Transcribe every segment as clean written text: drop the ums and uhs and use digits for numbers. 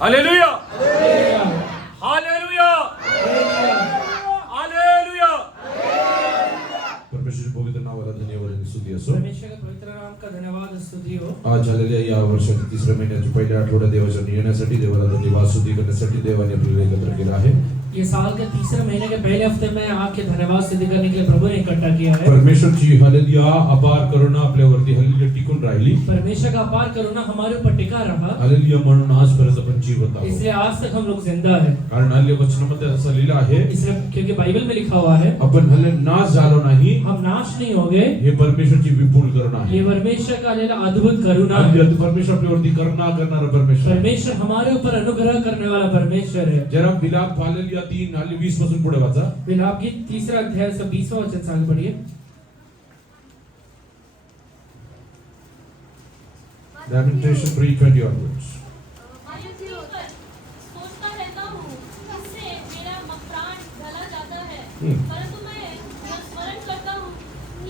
Hallelujah, hallelujah, hallelujah. परमेश्वर पवित्र नावाला धन्यवाद आणि स्तुती असो. परमेश्वर के पवित्र नाम का धन्यवाद स्तुति हो. आज झालेल्या या वर्षाच्या तिसऱ्या महिन्याच्या पहिल्या आठवड्यात देवाच्या येण्यासाठी देवाला धन्यवाद स्तुती करण्यासाठी देवाने आपल्याला एकत्र केलं आहे. ये साल के तीसरे महीने के पहले हफ्ते में आपके धन्यवाद स्तुति करने के लिए प्रभु ने इकट्ठा किया है. परमेश्वरची हालेलुया अपार करुणा आपल्यावरती हालेलुया टिकून राहिली. परमेश्वर का अपार करुणा हमारे ऊपर टिका रहा. हालेलुया म्हणून आजपर्यंत आपण जिवंत आहोत. इसलिए आज तक हम लोग जिंदा है. कारण हालेलुया वचनामध्ये असं लिहिलं आहे, इसलिए क्योंकि बाइबल में लिखा हुआ है आपण हालेलुया नाश झालो नाही, हम नाश नहीं हो गए. हे परमेश्वरची विपुल करुणा आहे. ये परमेश्वर का लेला अद्भुत करुणा है. हालेलुया परमेश्वर आपल्यावरती करुणा करणारा परमेश्वर. परमेश्वर हमारे ऊपर अनुग्रह करने वाला परमेश्वर है. जरा विलाप हालेलुया 3 हालेलुया 20 पासून पुढे वाचा. विलाप गीत तीसरा अध्याय से 20वां वचन से आगे बढ़िए. Lamentation 3:20 onwards. सोचता रहता हूँ, इससे मेरा प्राण ढला जाता है, परंतु मैं स्मरण करता हूँ,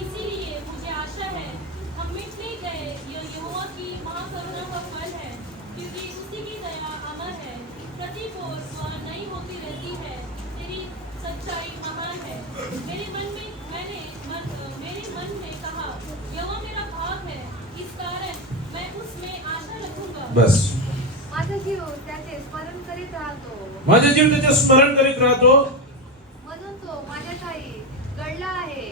इसीलिए मुझे आशा है. हम मिट नहीं गए, यह यहोवा की महाकरुणा का फल है, क्योंकि उसकी की दया अमर है. प्रति ओर वह नई होती रहती है, तेरी सच्चाई महान है. मेरे मन में कहा, यहोवा मेरा भाग है, इस कारण मैं उसमें आशा रखूंगा. बस माझा जीव त्याचे स्मरण करीत राहतो. माझे जीव त्याचे स्मरण करीत राहतो. म्हणून तो माझ्या ठाई घडला आहे.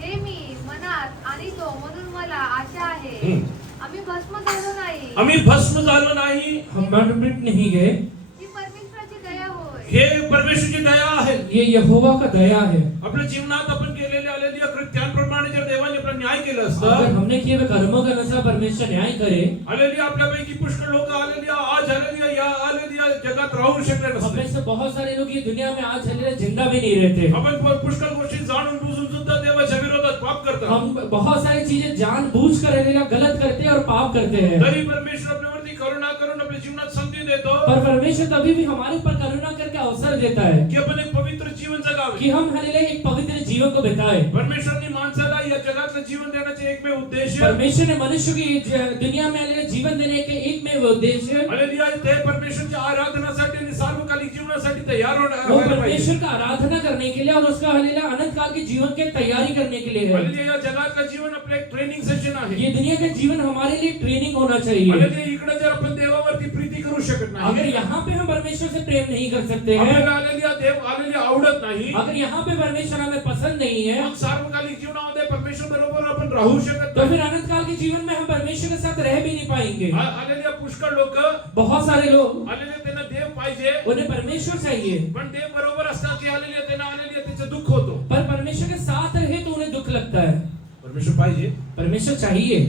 हे मी मनात आणीतो, म्हणून मला आशा आहे. आम्ही भस्म झालो नाही. आम्ही भस्म झालो नाही. हम मिट नहीं गए. ही परमेश्वराची दया होय. हे परमेश्वरची दया आहे. ये यहोवा का दया है. आपल्या जीवनात आपण केलेले आलेल्या कृत्यांप्रमाणे जर देवाने आपला न्याय केला अगर असता, हमने किए हुए कर्मों के अनुसार परमेश्वर न्याय करे, हालेलुया आपल्यापैकी पुष्कळ लोक हालेलुया आज हालेलुया या हालेलुया जगात राहू शकले हम नसते. में से बहुत सारे लोग ये दुनिया में आज हले जिंदा भी नहीं रहते. आपण पुष्कळ गोष्टी जाणून बुजून सुद्धा देवाच्या विरोधात पाप करतात. हम बहुत सारी चीजें जानबूझकर गलत करते हैं और पाप करते हैं. तरी परमेश्वर आपल्यावरती करुणा करून आपल्या जीवनात संधी देतो पर परमेश्वर तभी भी हमारे ऊपर करुणा करके अवसर देता है की आपण एक पवित्र जीवन जगावे. कि हम हले एक पवित्र जीवन को बिताए. परमेश्वरने माणसाला या जगातलं जीवन देण्याचे एकमेव उद्देश परमेश्वर ने मनुष्य की दुनिया में हले जीवन देने के एकमेव उद्देश्य हालेलुया ते परमेश्वरच्या आराधनासाठी आणि सार्वकालिक जीवनासाठी तयार वो व्हायला पाहिजे. परमेश्वर का आराधना करने के लिए और उसका हले अनंत काल के जीवन की तैयारी करने के लिए है. हालेलुया या जगातलं जीवन आपलं एक ट्रेनिंग सेशन आहे. ये दुनिया का जीवन हमारे लिए ट्रेनिंग होना चाहिए. हालेलुया इकडे जर आपण देवावरती प्रीती करू शकत अगर नाही, यहाँ पे हम परमेश्वर से प्रेम नहीं कर सकते हैं, आपल्याला हालेलुया देव हालेलुया आवडत नाही, अगर यहाँ पे परमेश्वर हमें पसंद नहीं है, मग सार्वकालिक जीवनामध्ये परमेश्वर बरोबर आपण राहू शकत तो नाही. फिर अनंत काल के जीवन में हम परमेश्वर के साथ रह भी नहीं पाएंगे. हालेलुया पुष्कळ लोक बहुत सारे लोग हालेलुया त्यांना देव पाहिजे, उन्हें परमेश्वर चाहिए, पण देव बरोबर असतात की हालेलुया त्यांना हालेलुया त्याचं दुःख होतो. पर परमेश्वर के साथ रहे तो उन्हें दुख लगता है. परमेश्वर पाहिजे, परमेश्वर चाहिए,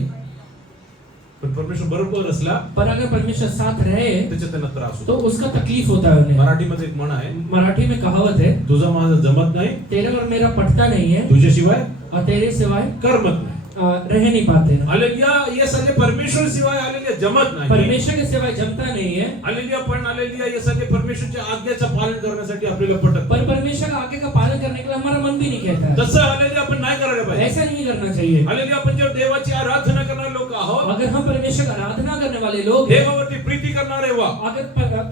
पण परमेश्वर बरोबर असला पर अगर परमेश्वर साथ रहे त्याच्यात त्यांना त्रास तो होतो. उसका तकलीफ होता है उन्हें. मराठीमध्ये एक म्हण आहे, मराठी में कहावत है, तुझा माझा जमत नाही, तेरा और मेरा पटता नहीं है तुझ्याशिवाय और तेरे सिवाय करमत नाही. रह नहीं पाते. हालेलुया ये सगळे परमेश्वर शिवाय हालेलुया जमत नाही. परमेश्वर के सिवाय जमता नहीं है. हालेलुया पण हालेलुया ये सगळे परमेश्वरच्या आज्ञाचं पालन करण्यासाठी आपल्याला पटत पर परमेश्वर का आगे का पालन करने के लिए हमारा मन भी नहीं कहता है. तसं हालेलुया आपण नाही करायला पाहिजे. ऐसा नहीं करना चाहिए. हालेलुया आपण जर देवाची आराधना करणारे लोक आहोत, अगर हम परमेश्वर की आराधना करने वाले लोग हैं, देवावरती प्रीती करणारे व्हा.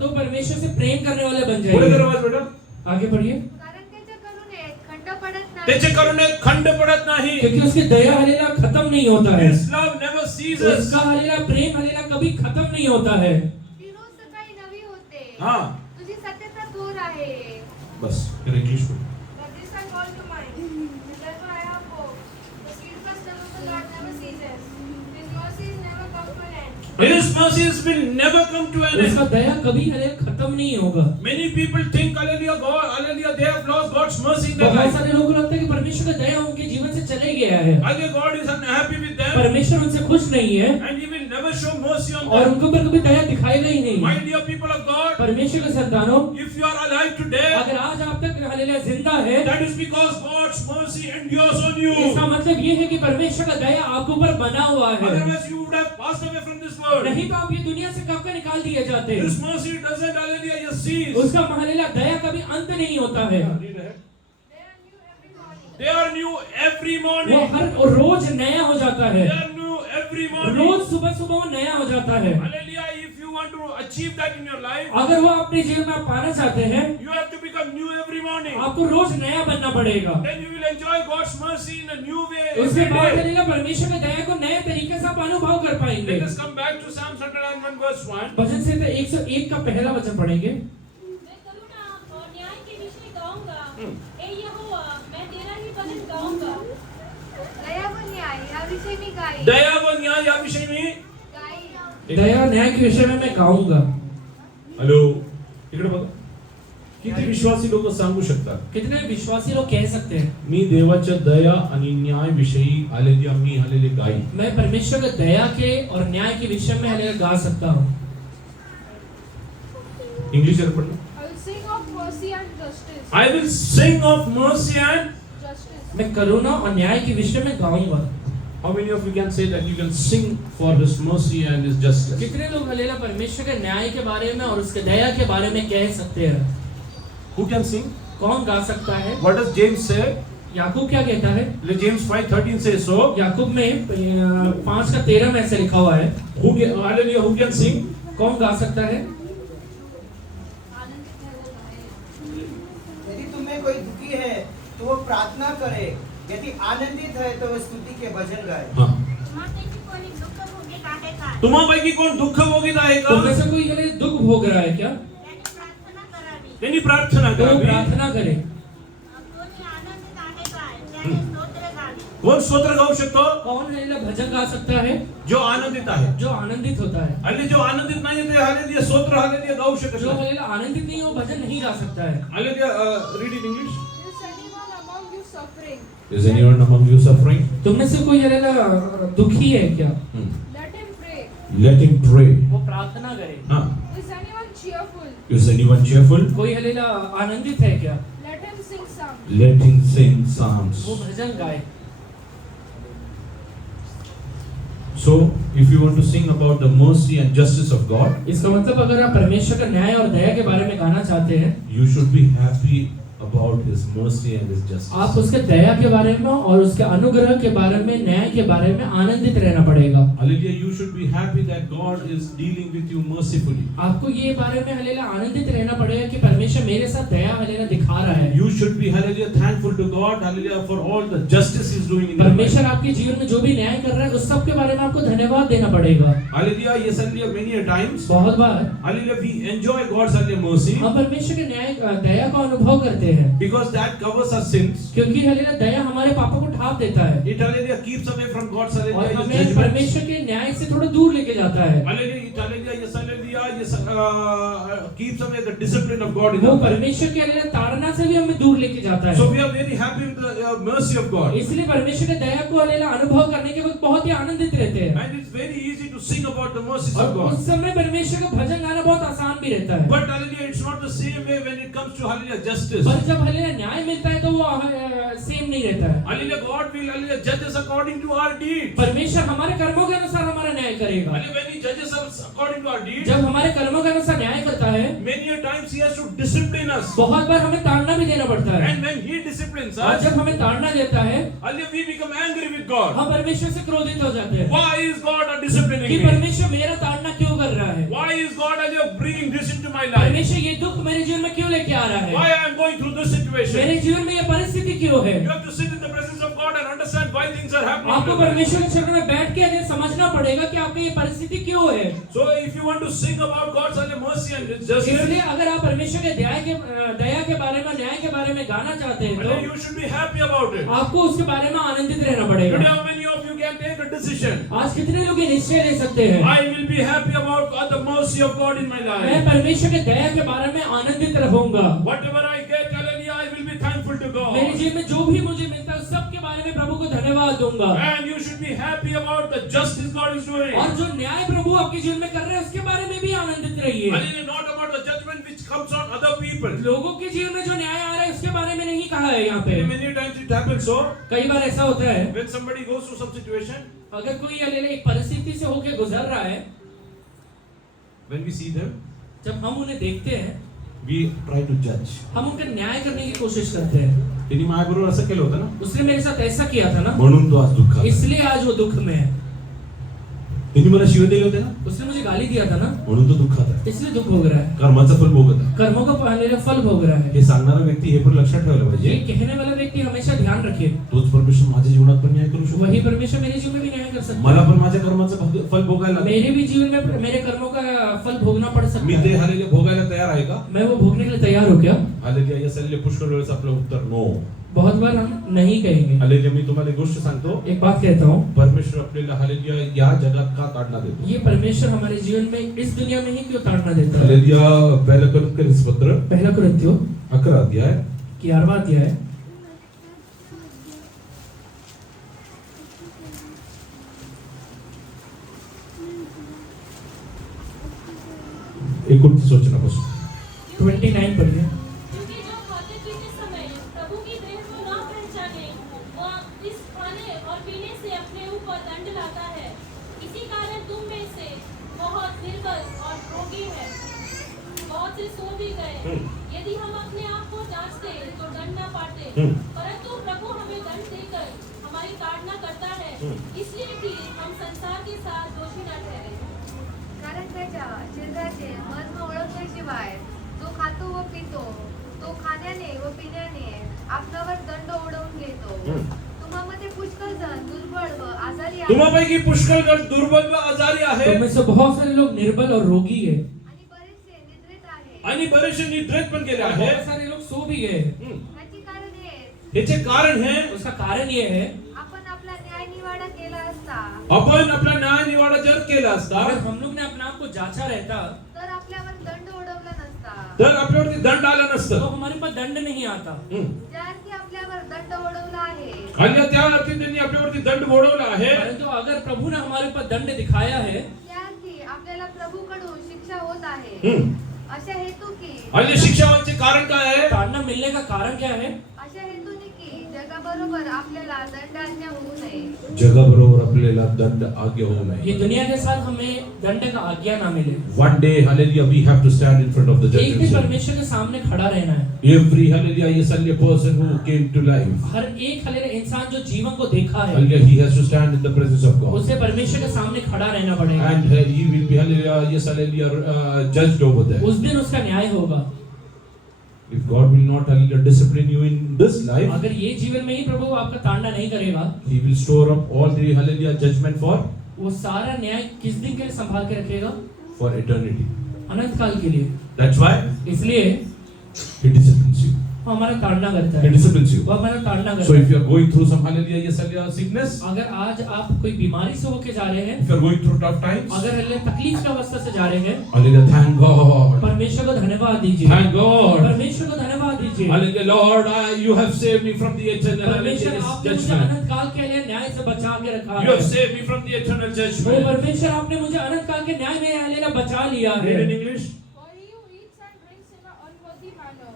तो परमेश्वर से प्रेम करने वाले बन पुढे जाएंगे. जरा वाच बेटा. आगे बढ़िए. कारण त्याच्या करुणेत खंड पडत नाही. त्याचे करुणेत खंड पडत नाही. क्योंकि उसकी दया हलेला खत्म नहीं होता है. His love never ceases. उसका हलेला प्रेम हलेला कभी खत्म नहीं होता है. ती रोज सकाळी नवी होते. हा तुझी सत्यता थोर आहे. बस इंग्लिश बोल. But this I call to mind, and therefore I have hope. The steadfast love of the Lord never ceases. His mercies never come to an end. His mercies will never come to an उसका end. दया कभी हलेला खत्म नहीं होगा. Many people think hallelujah God hallelujah they have lost God's mercy in their बहुत life. सारे लोगों को लगता है कि परमेश्वर का दया उनके जीवन से चले गया है. Hallelujah God is unhappy with them परमेश्वर उनसे खुश नहीं है and he will never show mercy on और them. उनके ऊपर कभी दया दिखाएगा ही नहीं. My dear people of God, परमेश्वर के संतानों, if you are alive today, अगर आज आप तक हालेलुया जिंदा है, that is because God's mercy endures on you. इसका मतलब ये है कि परमेश्वर का दया आपके ऊपर बना हुआ है. Otherwise you would have passed away from this world. नहीं तो आप ये दुनिया से कब का निकाल दिए जाते. His mercy doesn't hallelujah cease. उसका हालेलुया दया कभी अंत नहीं होता है. They are new every morning. They are new every वो morning. हर रोज नया हो जाता है. They are new every morning. रोज सुबह सुबह वो नया हो जाता है. Hallelujah, if you want to achieve that in your life, अगर वो अपने जीवन में आप पाना चाहते हैं, you have to become new every morning. आपको रोज नया बनना पड़ेगा। Then you will enjoy God's mercy in a new way उसके every बाद day. चलेगा परमेश्वर की दया को नए तरीके से आप अनुभव कर पाएंगे। Let us come back to Psalm 101 verse 1. भजन संहिता 101 का पहला वचन पढ़ेंगे। मैं करुणा और न्याय के विषय गाऊंगा। ए यहोवा, मैं तेरा ही भजन गाऊंगा। दया व न्याय याविषयी मी गाईन. दया व न्याय या विषय में गाईन. दया न्याय के विषय में मैं गाऊंगा। हॅलो, इकडे बघा. किती विश्वासी लोक सांगू शकतात, कितने विश्वासी लोग कह सकते हैं, मी देवाच्या दया आणि न्याय विषयी आलेली आम्ही आलेले गाई. मैं परमेश्वर के दया के और न्याय के विषय में हालेलुया गा सकता हूँ। इंग्लिश जर पडलं, I will sing of mercy and justice. I will sing of mercy and Justice. मैं करुणा और न्याय के विषय में गाऊंगा। how many of you can say that you can sing for his mercy and his justice? कितने लोग हालेलुया परमेश्वर के न्याय के बारे में और उसके दया के बारे में कह सकते हैं? Who can sing? कौन गा सकता है? What does James say? याकूब क्या कहता है? James 5:13 says so. याकूब में 5:13 में ऐसे लिखा हुआ है। Who can, hallelujah, who can sing? कौन गा सकता है? यदि तुम्हें कोई दुखी है तो वो प्रार्थना करे, यदि आनंदित है तो वो स्तुति के भजन गाए. हाँ. तुम्हापैकी तुम्हापैकी कोण दुःख भोगीत आहे का? तुम में से कोई हालेलुया दुख भोग रहा है क्या? प्रार्थना करावी। त्यांनी प्रार्थना तो वो करावी. प्रार्थना करे। कोणी आनंदित आहे काय? त्याने स्तोत्र गावी। कोण स्तोत्र गाऊ शकतो? कौन हालेलुया भजन गा सकता है? जो आनंदित आहे. जो आनंदित होता है। आणि जो आनंदित नाही ते हालेलुया स्तोत्र हालेलुया गाऊ शकत जो नाही. हालेलुया आनंदित नहीं हो भजन नहीं गा सकता है। Hallelujah, read in English. Is anyone among you suffering? Is anyone among you suffering? तुम में से कोई हालेलुया दुखी है क्या? Let him pray. Let him pray. वो प्रार्थना करे। हाँ. Is anyone cheerful? Is anyone cheerful? कोई हालेलुया आनंदित है क्या? Let him sing psalms. Let him sing psalms. वो भजन गाए। So, if you want to sing about the mercy and justice of God, इसका मतलब अगर आप परमेश्वर का न्याय और दया के बारे में गाना चाहते हैं, you should be happy about his mercy and his justice. आप उसके दया के बारे में और उसके अनुग्रह के बारे में, न्याय के बारे में आनंदित रहना पड़ेगा। Hallelujah, you should be happy that God is dealing with you mercifully. आपको ये बारे में हालेलुया आनंदित रहना पड़ेगा कि परमेश्वर मेरे साथ दया हालेलुया दिखा रहा है। You should be, hallelujah, thankful to God, hallelujah, for all the justice he's doing in your life. परमेश्वर आपके जीवन में जो भी न्याय कर रहा है उस सब के बारे में आपको धन्यवाद देना पड़ेगा। Hallelujah, yes, hallelujah, many a times, बहुत बार hallelujah, we enjoy God's, hallelujah, mercy हम परमेश्वर के न्याय दया का अनुभव करते हैं, because that covers our sins. क्योंकि हालेलुया दया हमारे पापों को ढांप देता है It, hallelujah, keeps away from God's, और hallelujah, his हमें judgment. परमेश्वर के न्याय से थोड़ा दूर लेके जाता है। Hallelujah, it, hallelujah, yes, hallelujah, yes, keeps away the discipline of God in वो our life. परमेश्वर के हालेलुया ताड़ना से भी हमें दूर लेके जाता So है। we are very happy with the mercy of God. इसलिए परमेश्वर के दया को हालेलुया अनुभव करने के वक्त बहुत ही आनंदित रहते हैं And it's very easy to sing about the mercies और of God. उस समय परमेश्वर का भजन गाना बहुत आसान भी रहता है। But hallelujah, it's not the same way when it comes to, hallelujah, justice. पर जब हालेलुया न्याय मिलता है तो वो सेम नहीं रहता है। Hallelujah, God will, hallelujah, judge us according to our deeds. परमेश्वर हमारे कर्मों के अनुसार हमारा न्याय करेगा। Hallelujah, when he judges us according to our deeds, जब हमारे कर्मों के अनुसार न्याय करता है, many a times he has to discipline us. बहुत बार हमें ताड़ना भी देना पड़ता है And when he disciplines और us, जब हमें ताड़ना देता है hallelujah, we become angry with God. हम परमेश्वर से क्रोधित हो जाते हैं Why is God disciplining कि me? परमेश्वर मेरा ताड़ना क्यों कर रहा है, Why is God, hallelujah, bringing this into my life? परमेश्वर ये दुख मेरे जीवन में क्यों लेके आ रहा है, Why I am going through this situation? मेरे जीवन में ये परिस्थिति क्यों है। You have to sit in the presence of God and understand why things are happening. आपको in your life. परमेश्वर के चरण में बैठ के ये समझना पड़ेगा कि आपकी ये परिस्थिति क्यों है। So if you want to sing about God's, hallelujah, mercy and his justice, इसलिए अगर आप परमेश्वर के दया के बारे में, न्याय के बारे में गाना चाहते हैं hallelujah, तो you should be happy about it. आपको उसके बारे में आनंदित रहना Today, पड़ेगा। how many of you can take a decision? आज कितने लोग ये निश्चय ले सकते हैं, I will be happy about the mercy of God in my मैं life. परमेश्वर के दया के बारे में आनंदित रहूंगा। Whatever I get, hallelujah, I will be thankful to मेरे God. जीवन में जो भी मुझे मिलता है उस सब के बारे में प्रभु को धन्यवाद दूंगा। And you should be happy about the justice God is doing. और जो न्याय प्रभु आपके जीवन में कर रहे हैं उसके बारे में भी आनंदित रहिए। Hallelujah, not about the judgment which comes on other people. लोगों के जीवन में जो न्याय आ रहा है उसके बारे में नहीं कहा है यहाँ पे। Many times it happens so, कई बार ऐसा होता है when somebody goes through some situation, अगर कोई हालेलुया एक परिस्थिति से होके गुजर रहा है, when we see them, जब हम उन्हें देखते हैं we try to judge. हम उनका न्याय करने की कोशिश करते हैं। त्यांनी माझ्याबरोबर असं केलं होतं ना, उसने मेरे साथ ऐसा किया था ना, म्हणून तो आज दुःखात आहे. इसलिए आज वो दुख में है। त्यांनी मला शिव्या दिले होते ना, उसने मुझे गाली दिया था ना, म्हणून तो दुःखात आहे, इसलिए दुख भोग रहा है, कर्माचं फल भोगत आहे. कर्मों का पालेला फल भोग रहा है. हे सांगणारा व्यक्ती हे पण लक्षात ठेवायला ये पाहिजे, कहने वाला व्यक्ति हमेशा ध्यान रखे, तोच परमेश्वर माझ्या जीवनात पण न्याय करू शकतो. वही परमेश्वर मेरे जीवन में भी न्याय कर सकता मला है. पण माझ्या कर्माचं फल भोगायला लागेल. मेरे भी जीवन में मेरे कर्मों का फल भोगना पड़ सकता मी ते है. हालेलुया भोगायला तयार आहे का? मैं वो भोगने के लिए तैयार हूँ क्या? हालेलुया या सल्ले पुष्कळ वेळेस आपलं उत्तर नो. बहुत बार हम नहीं कहेंगे. हालेलुया मी तुम्हाला एक गोष्ट सांगतो, एक बात कहता हूँ, परमेश्वर आपल्याला हालेलुया या जगात का ताडना देतो? ये परमेश्वर हमारे जीवन में इस दुनिया में ही क्यों ताड़ना देता है? हालेलुया. पहिला कोरिन्थीय पत्र पहला कुरिन्थियों 11 अध्याय 11वां अध्याय 29 वचनापासून. 29 पढ़िए. क्योंकि जो खाते पीते समय प्रभु की देह को ना पहचाने वह इस खाने और पीने से अपने ऊपर दंड लाता है. इसी कारण तुम में से बहुत निर्बल और रोगी है, बहुत से सो भी गए. यदि हम अपने आप को जांचते तो दंड न पाते, परंतु प्रभु हमें दंड देकर हमारी ताड़ना करता है, इसलिए कि हम संसार के साथ दोषी न ठहरे. कारण त्याच्या शरीराचे मर्म ओळखल्याशिवाय जो खातो व पितो तो खाण्याने व पिण्याने आपल्यावर दंड ओढवून घेतो. तुम्हामध्ये पुष्कळ जण दुर्बळ व आजारी आहेत तुम्हापैकी पुष्कळ जण दुर्बल व आजारी तो आहेत में से बहुत सारे लोग निर्बल और रोगी है. आणि बरेचसे निद्रित आहेत. आणि बरेचसे निद्रेत पण गेले बहुत आहेत. सारे लोग सो भी गए. याचे कारण हे याचे कारण है उसका कारण ये है, आपण आपला न्याय निवाडा केला असता आपण आपला न्याय निवाडा जर केला असता अगर हम लोग ने अपने आप को जांचा रहता तर आपल्यावर दंड ओढवला नसता. तर आपल्यावरती दंड आला तो नसतं. हमारे पास दंड नहीं आता. ज्या अर्थी आपल्यावर दंड ओढवला आहे आणि त्या अर्थी त्यांनी आपल्यावरती दंड ओढवला आहे. परंतु अगर प्रभु ने हमारे ऊपर दंड दिखाया है, त्या अर्थी आपल्याला प्रभूकडून शिक्षा होत आहे. अशा हेतू की आणि शिक्षावांचे कारण काय आहे? ताड़ना मिलने का कारण क्या है? अशा हेतूने की जगाबरोबर आपल्याला दंड आज्ञा होऊ नये. जगाबरोबर आपल्याला दंड आज्ञा होऊ ये नये. दुनिया के साथ हमें दंड का आज्ञा ना मिले. One day, hallelujah, we have to stand in front of the judge एक and दिन say, परमेश्वर के सामने खड़ा रहना है. every hallelujah, yes, hallelujah, person who came to life, हर एक हले इंसान जो जीवन को देखा है, hallelujah, he has to stand in the presence of God. उसे परमेश्वर के सामने खड़ा रहना पड़ेगा. And he will be, hallelujah, yes, hallelujah, judged over there. उस दिन उसका न्याय होगा. If God will not, hallelujah, discipline you in this life, अगर ये जीवन में ही प्रभु आपका ताड़ना नहीं करेगा, he will store up all the, hallelujah, judgment वो सारा न्याय किस दिन के लिए संभाल के रखेगा? for eternity. अनंत काल के लिए. That's why इसलिए he disciplines you. वो हमारा ताड़ना करता He है. disciplines you. वो हमारा ताड़ना So करता if है. you are going through some, hallelujah, yes, hallelujah, sickness, अगर आज आप कोई बीमारी से होके जा रहे हैं, if you are going through tough times, अगर हल्ले तकलीफ का अवस्था से जा रहे हैं, hallelujah, thank God. परमेश्वर को धन्यवाद दीजिए. Thank God. परमेश्वर को धन्यवाद दीजिए. Hallelujah, Lord, you have saved me from the eternal, परमेश्वर hallelujah, आपने मुझे judgment. अनंत काल के लिए न्याय से बचा के रखा You है. have saved me from the eternal वो judgment. परमेश्वर आपने मुझे अनंत काल के न्याय में हालेलुया बचा लिया है. Read in English. For he who eats and drinks in an unworthy manner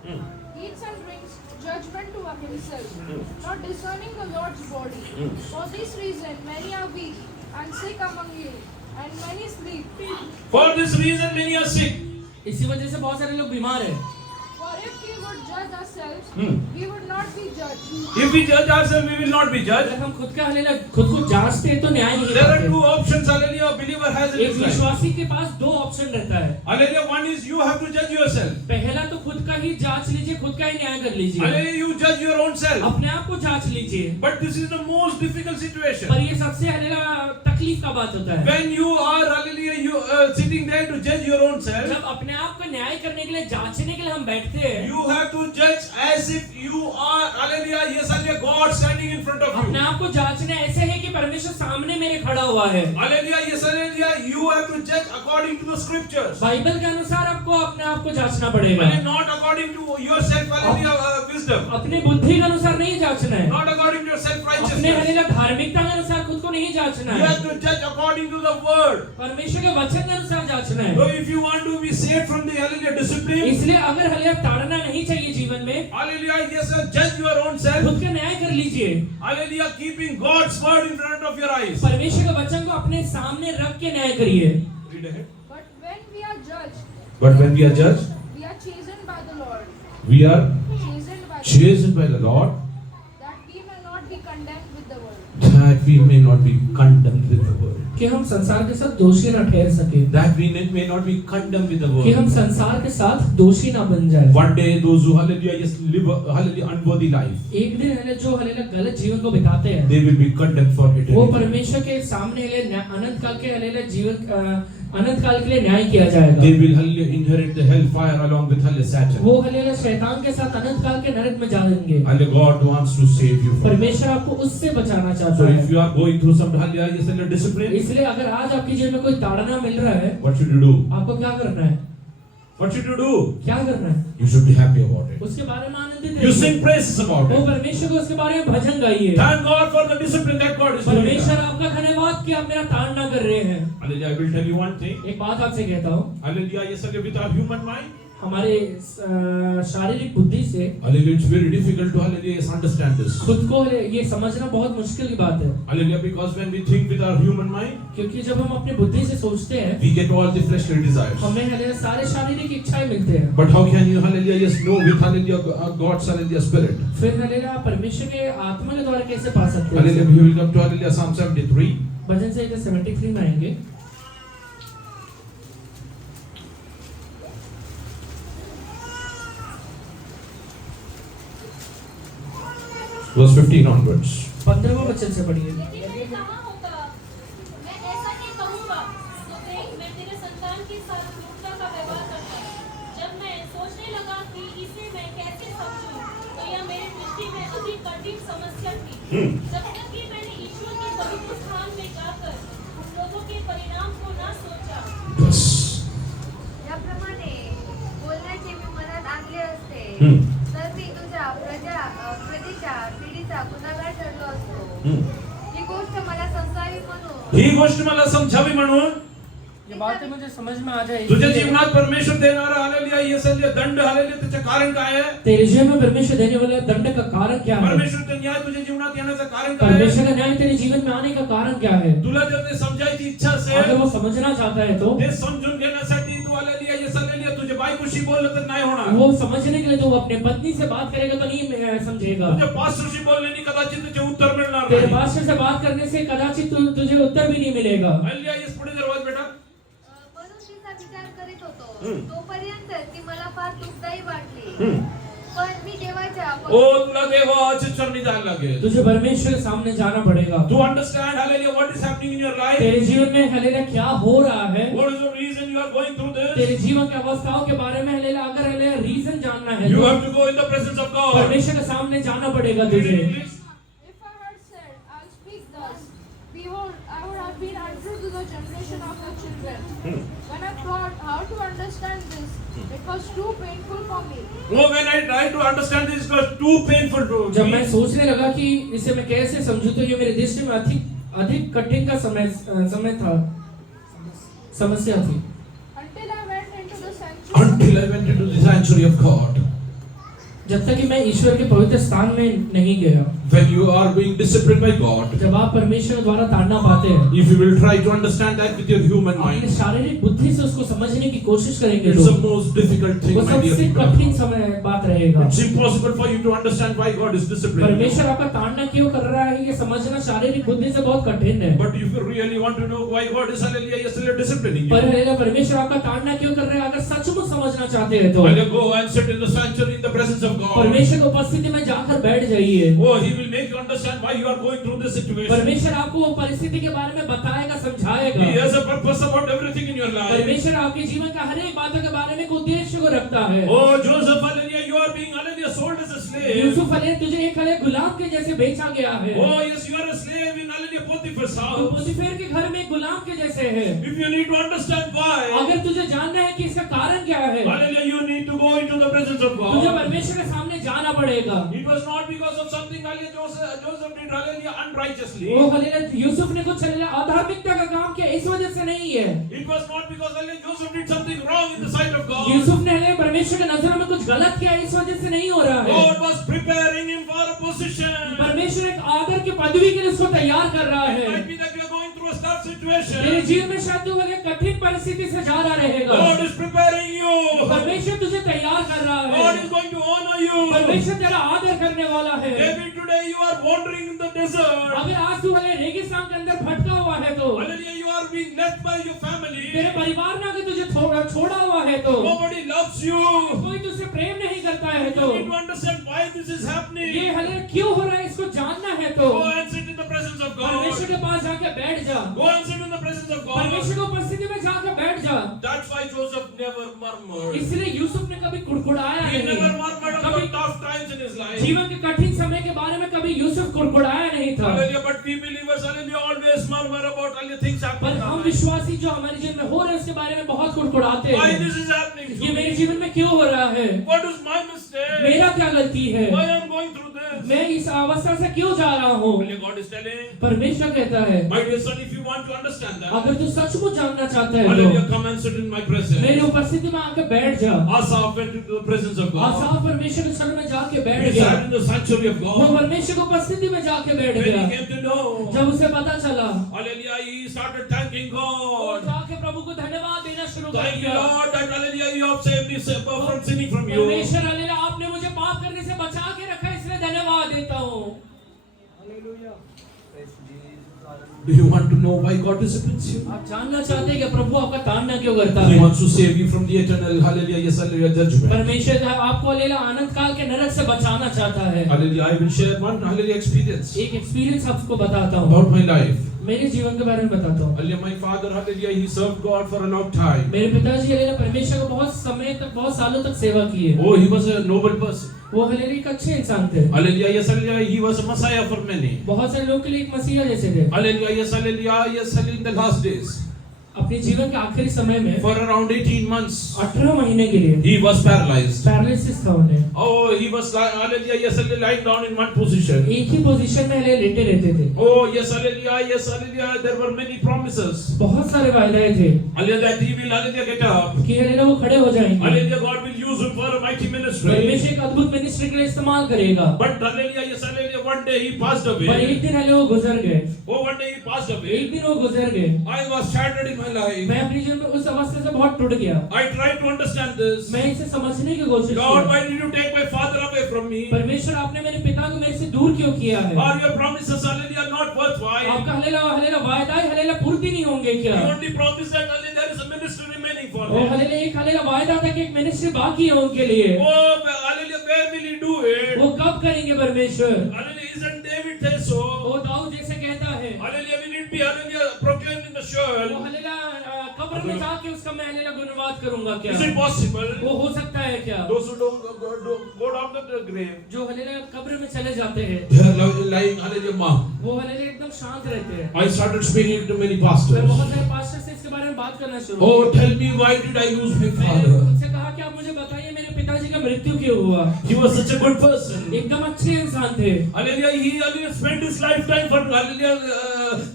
eats and drinks judgment to himself, not discerning the Lord's body. For this reason many are weak and sick among you, and many sleep. For this reason many are sick. इसी वजह से बहुत सारे लोग बीमार हैं. For if we would judge ourselves, we would not be judged. If we judge ourselves, we will not be judged. अगर हम खुद का हालेलुया खुद को जांचते हैं तो न्याय नहीं There are पाते. two options, hallelujah, a believer has in एक his life. विश्वासी के पास दो ऑप्शन रहता है. Hallelujah, one is you have to judge yourself. पहला तो खुद का ही जांच लीजिए, खुद का ही न्याय कर लीजिए. Hallelujah, you judge your own self. अपने आप को जांच लीजिए. But this is the most difficult situation. पर ये सबसे हालेलुया तकलीफ का बात होता है. When you are, hallelujah, you sitting there to judge your own self, जब अपने आप का न्याय करने के लिए जांचने के लिए हम बैठते हैं, you have to judge as if you are, hallelujah, yes, hallelujah, God standing in front of अपने you. आप को जांचना ऐसे है कि परमेश्वर सामने मेरे खड़ा हुआ है. Hallelujah, yes, hallelujah, you have to judge according to the scriptures. Bible के अनुसार आपको अपने आप को जांचना पड़ेगा. Hallelujah, not according to your self, hallelujah, wisdom. अपने बुद्धि के अनुसार नहीं जांचना है. Not according to your self अपने righteousness. हालेलुया धार्मिकता के अनुसार खुद को नहीं जांचना You है. have to judge according to the word. परमेश्वर के वचन के अनुसार जांचना So है. if you want to be saved from the, hallelujah, discipline, इसलिए अगर हालेलुया ताड़ना नहीं चाहिए जीवन में, hallelujah, yes, sir, judge your own self. खुद का न्याय कर लीजिए. Hallelujah, keeping God's word in front of your eyes. परमेश्वर के वचन को अपने सामने रख के न्याय करिए. Read ahead. But when we are judged, But when we are judged, we are chastened by the Lord. we are Chastened by the Lord, chastened by the Lord. that we may not be condemned with the world. Thank that we may not be condemned with the world. कि हम संसार के साथ दोषी ना ठहर सके, That we may not be condemned with the कि हम world. संसार के साथ दोषी ना बन जाए। One day those who hallelujah just live a hallelujah unworthy life, एक दिन हले जो हले गलत जीवन को बिताते हैं, they will be condemned for वो eternity. परमेश्वर के सामने अनंत काल के हले जीवन अनंत काल के लिए न्याय किया जाएगा। They will hallelujah inherit the hellfire along with hallelujah Satan. वो हले शैतान के साथ अनंत काल के नरक में जाएंगे। Hallelujah, God wants to save you from that. परमेश्वर आपको उससे बचाना So चाहता if है। you are going through some hallelujah just hallelujah discipline, इसलिए अगर आज आपके जीवन में कोई ताड़ना मिल रहा है, what should you do? आपको क्या करना है? What should you do? क्या करना है? You should be happy about it. उसके बारे में आनंदित You रहिए। sing praises about वो it. परमेश्वर को उसके बारे में भजन गाइए। Thank God for the discipline that God is doing. परमेश्वर आपका धन्यवाद कि आप मेरा ताड़ना कर रहे हैं। Hallelujah, I will tell you one thing. एक बात आपसे कहता हूँ, Hallelujah, yes, hallelujah, with our human mind, हमारे शारीरिक बुद्धि से hallelujah, it's very difficult to hallelujah, yes, understand this. खुद को ये समझना बहुत मुश्किल की बात है, Hallelujah, because when we think with our human mind, क्योंकि जब हम अपनी बुद्धि से सोचते हैं, we get all the fleshly desires. हमें हमें सारे शारीरिक इच्छाएं मिलते हैं। But how can you, hallelujah, yes, know with hallelujah, God's hallelujah spirit? फिर हमें आप परमेश्वर के आत्मा के द्वारा कैसे पा सकते Hallelujah, हैं? we will come to hallelujah, Psalm 73. भजन संहिता 73 में आएंगे। Verse 15 onwards. 15वां वचन से पढ़िए। लेकिन मैं कहाँ होता, मैं ऐसा नहीं कहूँगा, तो देख मैं तेरे संतान के साथ क्रूरता का व्यवहार करता। जब मैं सोचने लगा कि इसे मैं कैसे समझूं, तो यह मेरे दृष्टि में अधिक कठिन समस्या थी। जब तक कि मैंने ईश्वर के पवित्र स्थान में जाकर उन लोगों के परिणाम को न सोचा। Yes. याप्रमाणे बोलण्याचे मी मनात आणले असते, तर मी तुझ्या प्रजेच्या पिढीचा गुन्हेगार ठरलो असतो। ही गोष्ट मला समजावी म्हणून ही गोष्ट मला समजावी म्हणून ये बातें मुझे समझ में आ जाए। तुझ्या जीवनात परमेश्वर देणारा हालेलुया येसल्य दंड हालेलुया त्याचे कारण काय आहे? तेरे जीवन में परमेश्वर देने वाला दंड का कारण क्या है? परमेश्वरचा न्याय तुझ्या जीवनात येण्याचं कारण काय आहे? परमेश्वर का न्याय तेरे जीवन में आने का कारण क्या है? तुला जर ते समजायची इच्छा अगर असेल, वो समझना चाहता है तो ते समजून घेण्यासाठी तू हालेलुया येसल्य तुझ्या बायकोशी बोललं तर नाही होणार. वो समझने के लिए तो वो अपने पत्नी से बात करेगा तो नहीं समझेगा। तुझ्या पास्टरशी बोलल्याने कदाचित त्याचे उत्तर मिळणार तेरे नाही. पास्टर से बात करने से कदाचित तुझे उत्तर भी नहीं मिलेगा। हालेलुया येस पुढे जर वाच बेटा. म्हणून तिचा विचार करीत होतो, तोपर्यंत ती मला फार दुःखदायी वाटली। पण मी देवाच्या ओ तुला देवाच्या चरणी जायला लागेल. तुझे परमेश्वर के सामने जाना पड़ेगा। To understand hallelujah what is happening in your life, तेरे जीवन में हलेला क्या हो रहा है, what is the reason you are going through this, तेरे जीवन की अवस्थाओं के बारे में हलेला अगर हलेला रीजन जानना है you तो have to go in the presence of God. परमेश्वर के सामने जाना पड़ेगा Read in तुझे। English. If I had said, I'll speak thus, behold, I would have been untrue to the generation of the children. When I thought how to understand this, it was too painful for me. Oh, when I tried to understand this, it was too painful to जब me. मैं सोचने लगा कि इसे मैं कैसे समझूं तो ये मेरे दृष्टि में अधिक कठिन का समय था, समस्या थी। Until I went into the sanctuary. Until I went into the sanctuary of God. जब तक कि मैं ईश्वर के पवित्र स्थान में नहीं गया। When you are being disciplined by God, जब आप परमेश्वर द्वारा ताड़ना पाते हैं, if you will try to understand that with your human अपनी mind, शारीरिक बुद्धि से उसको समझने की कोशिश करेंगे it's तो the most difficult thing, वो my dear सबसे people. कठिन समय बात रहेगा। It's impossible for you to understand why God is disciplining you. परमेश्वर आपका ताड़ना क्यों कर रहा है ये समझना शारीरिक बुद्धि से बहुत कठिन है। But if you really want to know why God is hallelujah, yesterday disciplining पर you, हलेला परमेश्वर आपका ताड़ना क्यों कर रहा है अगर सचमुच समझना चाहते हैं तो when you go and sit in the sanctuary in the presence of God, परमेश्वर की उपस्थिति में जाकर बैठ जाइए। oh, He will make you understand why you are going through this situation. परमेश्वर आपको वो परिस्थिति के बारे में बताएगा, समझाएगा। He has a purpose about everything in your life. परमेश्वर आपके जीवन का हर एक बातों के बारे में एक उद्देश्य को रखता है। Oh, Joseph, hallelujah, you are being hallelujah sold as a slave. Yusuf हलेल तुझे एक हले गुलाम के जैसे बेचा गया है। Oh, yes, you are a slave in hallelujah Potiphar's तो house. पोतीफेर के घर में एक गुलाम के जैसे है। If you need to understand why, अगर तुझे जानना है कि इसका कारण क्या है, hallelujah, you need to go into the presence of तुझे God. परमेश्वर के सामने जाना पड़ेगा। It was not because of something hallelujah Joseph did hallelujah unrighteously. वो हलेल यूसुफ ने कुछ हलेल अधार्मिकता का काम किया इस वजह से नहीं है। It was not because hallelujah Joseph did something wrong in the sight of God. Yusuf ने हलेल परमेश्वर के नजरों में कुछ गलत किया इस वजह से नहीं हो रहा है। God was preparing him for a position. परमेश्वर एक आदर की पदवी के लिए उसको तैयार कर रहा It है। might be that you are going through a tough situation. तेरे जीवन में शायद तू एक कठिन परिस्थिति से जा रहा रहेगा। God is preparing you. परमेश्वर तुझे तैयार कर रहा God है। is going to honor you. परमेश्वर तेरा आदर करने वाला है। Maybe today you are wandering in the desert. अगर आज तू वाले रेगिस्तान के अंदर भटका हुआ है तो, Hallelujah, you are being left by your family. तेरे परिवार ने अगर तुझे छोड़ा हुआ है तो, Nobody loves you. कोई तुझसे प्रेम नहीं करता है तो, You need to understand why this is happening. ये हले क्यों हो रहा है इसको जानना है तो, Go and sit in the presence of परमेश्वर God. के पास जाके बैठ जा। Go and sit in the presence of God. परमेश्वर की उपस्थिति में जाके बैठ जा। That's why Joseph never murmured. इसलिए यूसुफ ने कभी कुड़कुड़ाया He नहीं। never murmured कभी about tough times in his life. जीवन के कठिन समय के बारे में कभी यूसुफ कुड़कुड़ाया नहीं था। Hallelujah, but we believers, hallelujah, always murmur about all things पर happening. हम विश्वासी जो हमारे जीवन में हो रहे हैं उसके बारे में बहुत कुड़कुड़ाते Why हैं। this is happening to ये मेरे me? जीवन में क्यों हो रहा है? What is my mistake? मेरा क्या गलती है? Why I am going through this? मैं इस अवस्था से क्यों जा रहा हूँ? Hallelujah, God is telling, परमेश्वर कहता है, my dear son, if you want to understand that, अगर तू सचमुच जानना चाहता है hallelujah, तो come and sit in my presence. मेरी उपस्थिति में आके बैठ जा। Asaph went into the presence of God. आसाफ परमेश्वर के शरण में जाके बैठ He गया। sat in the sanctuary of वो God. परमेश्वर की उपस्थिति में जाके बैठ When गया। he came to know, जब उसे पता चला, hallelujah, he started thanking वो God. जाके प्रभु को धन्यवाद देना शुरू कर Thank you, दिया। Lord, that hallelujah, you have saved me from sinning from you. परमेश्वर हालेलुया, आपने मुझे पाप करने से बचा के रखा, इसलिए धन्यवाद देता हूँ। Do you want to know why God disciplines you? आप जानना चाहते हैं कि प्रभु आपका ताड़ना क्यों करता He है? wants to save you from the eternal, hallelujah, yes, hallelujah, judgment. परमेश्वर आपको हालेलुया अनंत काल के नरक से बचाना चाहता है। Hallelujah, I will share one hallelujah experience एक एक्सपीरियंस आपको बताता हूँ, about my life. मेरे जीवन के बारे में बताता हूँ। Hallelujah, my father, hallelujah, he served God for a long time. मेरे पिताजी हालेलुया परमेश्वर को बहुत समय तक, बहुत सालों तक सेवा की है। Oh, he was a noble person. वो हालेलुया एक अच्छे इंसान थे। Hallelujah, yes, hallelujah, he was a messiah for many. बहुत सारे लोगों के लिए एक मसीहा जैसे थे। Hallelujah, yes, hallelujah, yes, hallelujah, in the last days. अपने जीवन के आखिरी समय में For around 18 months, 18 महीने के लिए he was paralyzed. पैरालिसिस था उन्हें। Oh, he was, hallelujah, yes, hallelujah, lying down in one position. एक ही पोजीशन में हालेलुया लेटे रहते थे। Oh, yes, hallelujah, there were many promises. बहुत सारे वायदे थे Hallelujah, that he will, hallelujah, get up. कि हालेलुया वो खड़े हो जाएंगे। Hallelujah, God will use him for a mighty ministry. परमेश्वर एक अद्भुत मिनिस्ट्री के लिए इस्तेमाल करेगा। But hallelujah, yes, hallelujah, one day he passed पर away. एक दिन हालेलुया वो गुजर गए। Oh, one day he passed एक away. दिन वो गुजर गए। I was shattered in my life. मैं अपने जीवन में उस अवस्था से बहुत टूट गया। I tried to understand this. मैं इसे समझने की कोशिश Lord, की। why did you take my father away from me? परमेश्वर आपने मेरे पिता को मेरे से दूर क्यों किया है? Are your promises, hallelujah, not worthwhile? आपका हालेलुया वायदा हालेलुया पूर्ति नहीं होंगे क्या? You only promised that, hallelujah, there is a ministry remaining for वो him. हालेलुया एक हालेलुया वायदा था कि एक मिनिस्ट्री बाकी है उनके लिए। Oh, hallelujah, where will he do it? वो कब करेंगे परमेश्वर? Hallelujah, isn't David say so? वो दाऊद जैसे कहता है। Hallelujah, will it be, hallelujah, proclaimed in the Sheol? वो हालेलुया कब्र में जाके उसका मैं हालेलुया गुणवाद करूंगा क्या? Is it possible? वो हो सकता है क्या? Those who don't go down the grave, जो हालेलुया कब्र में चले जाते हैं, they are lying, hallelujah, mom. वो हालेलुया एकदम शांत रहते हैं। I started speaking to many मैं pastors. बहुत सारे पास्टर से इसके बारे में बात करना शुरू Oh, किया। tell me, why did I lose my मैंने father? उनसे कहा कि आप मुझे बताइए मेरे पिताजी का मृत्यु क्यों हुआ? He was such a good person. एकदम अच्छे इंसान थे। Hallelujah, he hallelujah spent his lifetime for hallelujah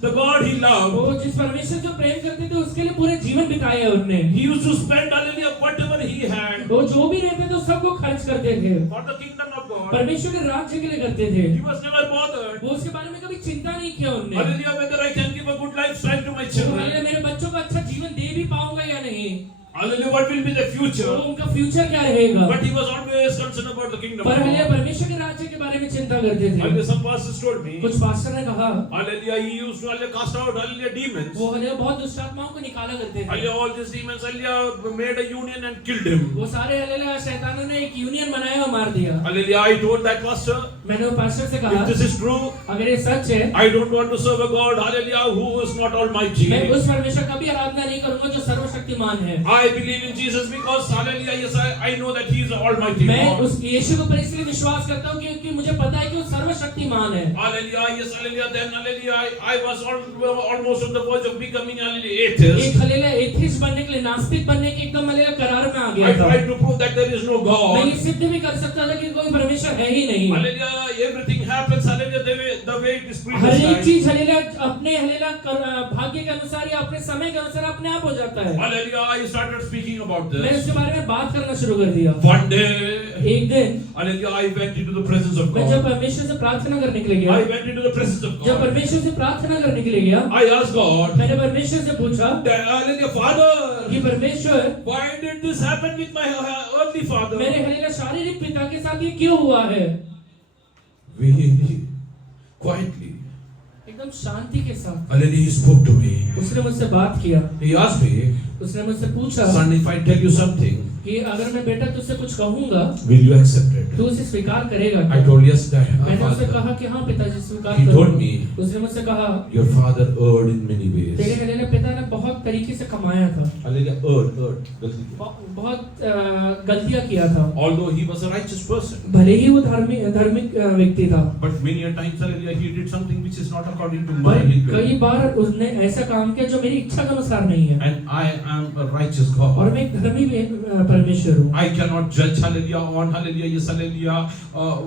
the God he loved. वो जिस परमेश्वर जो प्रेम करते थे उसके लिए पूरे जीवन बिताया उन्होंने। He used to spend hallelujah whatever he had वो जो भी रहते थे सबको खर्च करते थे, for the kingdom of God. परमेश्वर के राज्य के लिए करते थे। He was never bothered. वो उसके बारे में कभी चिंता नहीं किया उन्होंने। Hallelujah, whether I can give a good lifestyle to my वो children. हालेलुया मेरे बच्चों को अच्छा जीवन दे भी पाऊंगा या नहीं? Hallelujah, what will be the तो future? उनका फ्यूचर क्या रहेगा? But he was always concerned about the kingdom of पर हालेलुया God. परमेश्वर के राज्य के बारे में चिंता करते थे। Hallelujah, some pastors told me, कुछ पास्टर ने कहा hallelujah, he used to hallelujah cast out hallelujah demons. वो हालेलुया बहुत दुष्ट आत्माओं को निकाला करते थे। Hallelujah, all these demons hallelujah made a union and killed him. वो सारे हालेलुया शैतानों ने एक यूनियन बनाया और मार दिया। Hallelujah, I told that pastor, मैंने वो पास्टर से if कहा this is true, अगर ये सच है, I don't want to serve a God, hallelujah, who is not almighty. मैं उस परमेश्वर का भी आराधना नहीं करूंगा जो सर्वशक्तिमान है। I believe in Jesus because, hallelujah, yes, I know that he is the almighty मैं God. उस यीशु के ऊपर इसलिए विश्वास करता हूँ क्योंकि मुझे पता है कि वो सर्वशक्तिमान है। Hallelujah, yes, hallelujah, then hallelujah, I was almost on the verge of becoming hallelujah atheist. एक हालेलुया एथिस्ट बनने के लिए, नास्तिक बनने के एकदम हालेलुया करार में आ I गया था। tried to prove that there is no मैं God. ये सिद्ध भी कर सकता था कि कोई परमेश्वर है ही नहीं। Hallelujah, everything happens, hallelujah, the way fate is हर एक predestined. चीज हलेला अपने भाग्य के अनुसार या अपने समय के अनुसार अपने आप हो जाता है। Hallelujah. I started speaking about मैंने this. इसके बारे में बात करना शुरू कर दिया। One day, एक दिन hallelujah, I went into the presence of मैं जब God. परमेश्वर से प्रार्थना करने के लिए I गया, went into the presence of जब God. परमेश्वर से प्रार्थना करने के लिए गया, I asked God, मैंने परमेश्वर से पूछा hallelujah, Father, कि परमेश्वर why did this happen with my earthly father? मेरे हलेला शारीरिक पिता के साथ ये क्यों हुआ है? Very quietly, एकदम शांति के साथ hallelujah, he spoke to me. उसने मुझसे बात किया। He asked me, उसने मुझसे पूछा son, if I tell you something, कि अगर मैं बेटा तुझसे कुछ कहूंगा will you accept it? तू उसे स्वीकार करेगा I क्या? told yes, मैंने उससे Father. कहा कि हाँ पिताजी स्वीकार He told करूंगा। me, उसने मुझसे कहा your father erred in many तेरे ways. हलेला पिता ने बहुत तरीके से कमाया था, Hallelujah, erred, गलती की. बहुत गलतियां किया था। Although he was a righteous person, भले ही वो धार्मिक व्यक्ति था, but many a times, hallelujah, he did something which is not according to my पर will. कई बार उसने ऐसा काम किया जो मेरी इच्छा के अनुसार नहीं है। And I am a righteous और God. मैं एक धर्मी परमेश्वर हूँ। I cannot judge, hallelujah, on hallelujah, yes, hallelujah,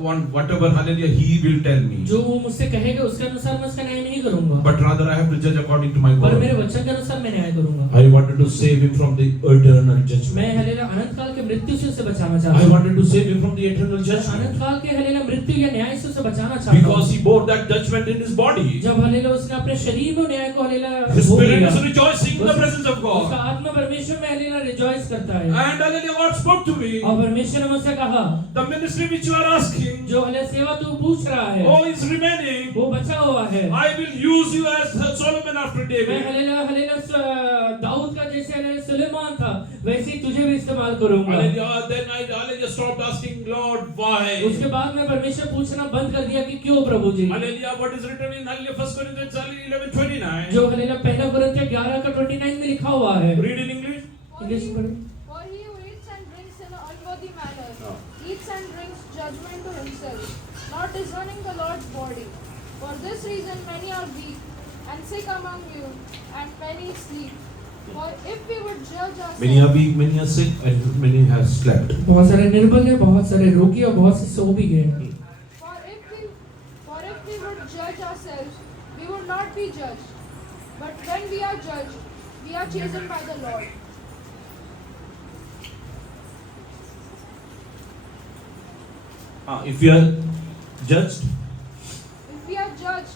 on whatever, hallelujah, he will tell me. जो वो मुझसे कहेगा उसके अनुसार मैं उसका न्याय नहीं करूंगा, But rather I have to judge according to my पर मेरे word. वचन के अनुसार मैं न्याय करूंगा। I wanted to save him from the eternal मैं judgment. हलेला अनंत काल के मृत्यु से उसे बचाना I चाहता हूँ। wanted to save him from the eternal Anant judgment. काल के हलेला मृत्यु या न्याय से उसे बचाना चाहता हूँ। Because he bore that judgment in his body. जब हलेला उसने अपने शरीर में न्याय को हलेला His भोग spirit लिया, is rejoicing in the presence of उसका God. आत्मा परमेश्वर में हलेला रिजॉइस करता है। And hallelujah, God spoke to me. और परमेश्वर ने मुझसे कहा The ministry which you are asking, जो हले सेवा तू पूछ रहा है oh, is remaining. वो बचा हुआ है। I will use you as Solomon after मैं David. हलेला दाऊद का जैसे हलेला सुलेमान था वैसे ही तुझे भी इस्तेमाल करूंगा। Hallelujah. Then I hallelujah stopped asking Lord why. उसके बाद मैं परमेश्वर पूछना बंद कर दिया कि क्यों प्रभु जी। Hallelujah. What is written in hallelujah 1 Corinthians 11:29. जो हलेला पहला कोरिन्थियों 11:29 में लिखा हुआ है। Read in English. इंग्लिश में पढ़ो। For he who eats and drinks in an unworthy manner eats and drinks judgment to himself, not discerning the Lord's body. For this reason many are weak and sick among you, and many sleep. For if we would judge Many are ourselves, weak, many are sick, and many have slept. बहुत सारे निर्बल हैं, बहुत सारे रोगी और बहुत से सो भी गए हैं। for if we would judge ourselves, we would not be judged. But when we are judged, we are chastened by the Lord. If we are judged, If we are judged,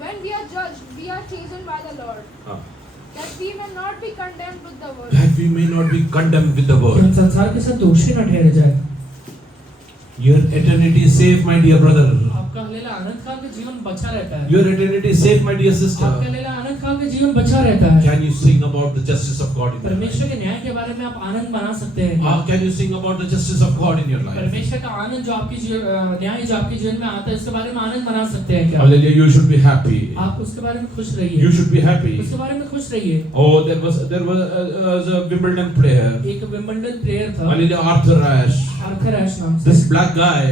when we are judged, we are chastened by the Lord, that we may not be condemned with the world. that we may not be condemned with the कि हम world. संसार के साथ दोषी न ठहरे जाए। Your eternity is safe, my dear brother. आपका हलेला अनंत काल का जीवन बचा रहता है। Your eternity is safe, my dear आपका sister. हलेला अनंत काल का जीवन बचा रहता है। Can you sing about the justice of God in your life? परमेश्वर के न्याय के बारे में आप आनंद मना सकते हैं क्या? Can you sing about the justice of God in your life? परमेश्वर का आनंद जो आपकी न्याय जो आपके जीवन में आता है उसके बारे में आनंद मना सकते हैं क्या? Hallelujah, you should be happy. आप उसके बारे में खुश रहिए। You should be happy. उसके बारे में खुश रहिए। Oh, there was a Wimbledon player. एक विंबलडन प्लेयर था, Hallelujah, Arthur Ashe. आर्थर एश नाम से। This black guy.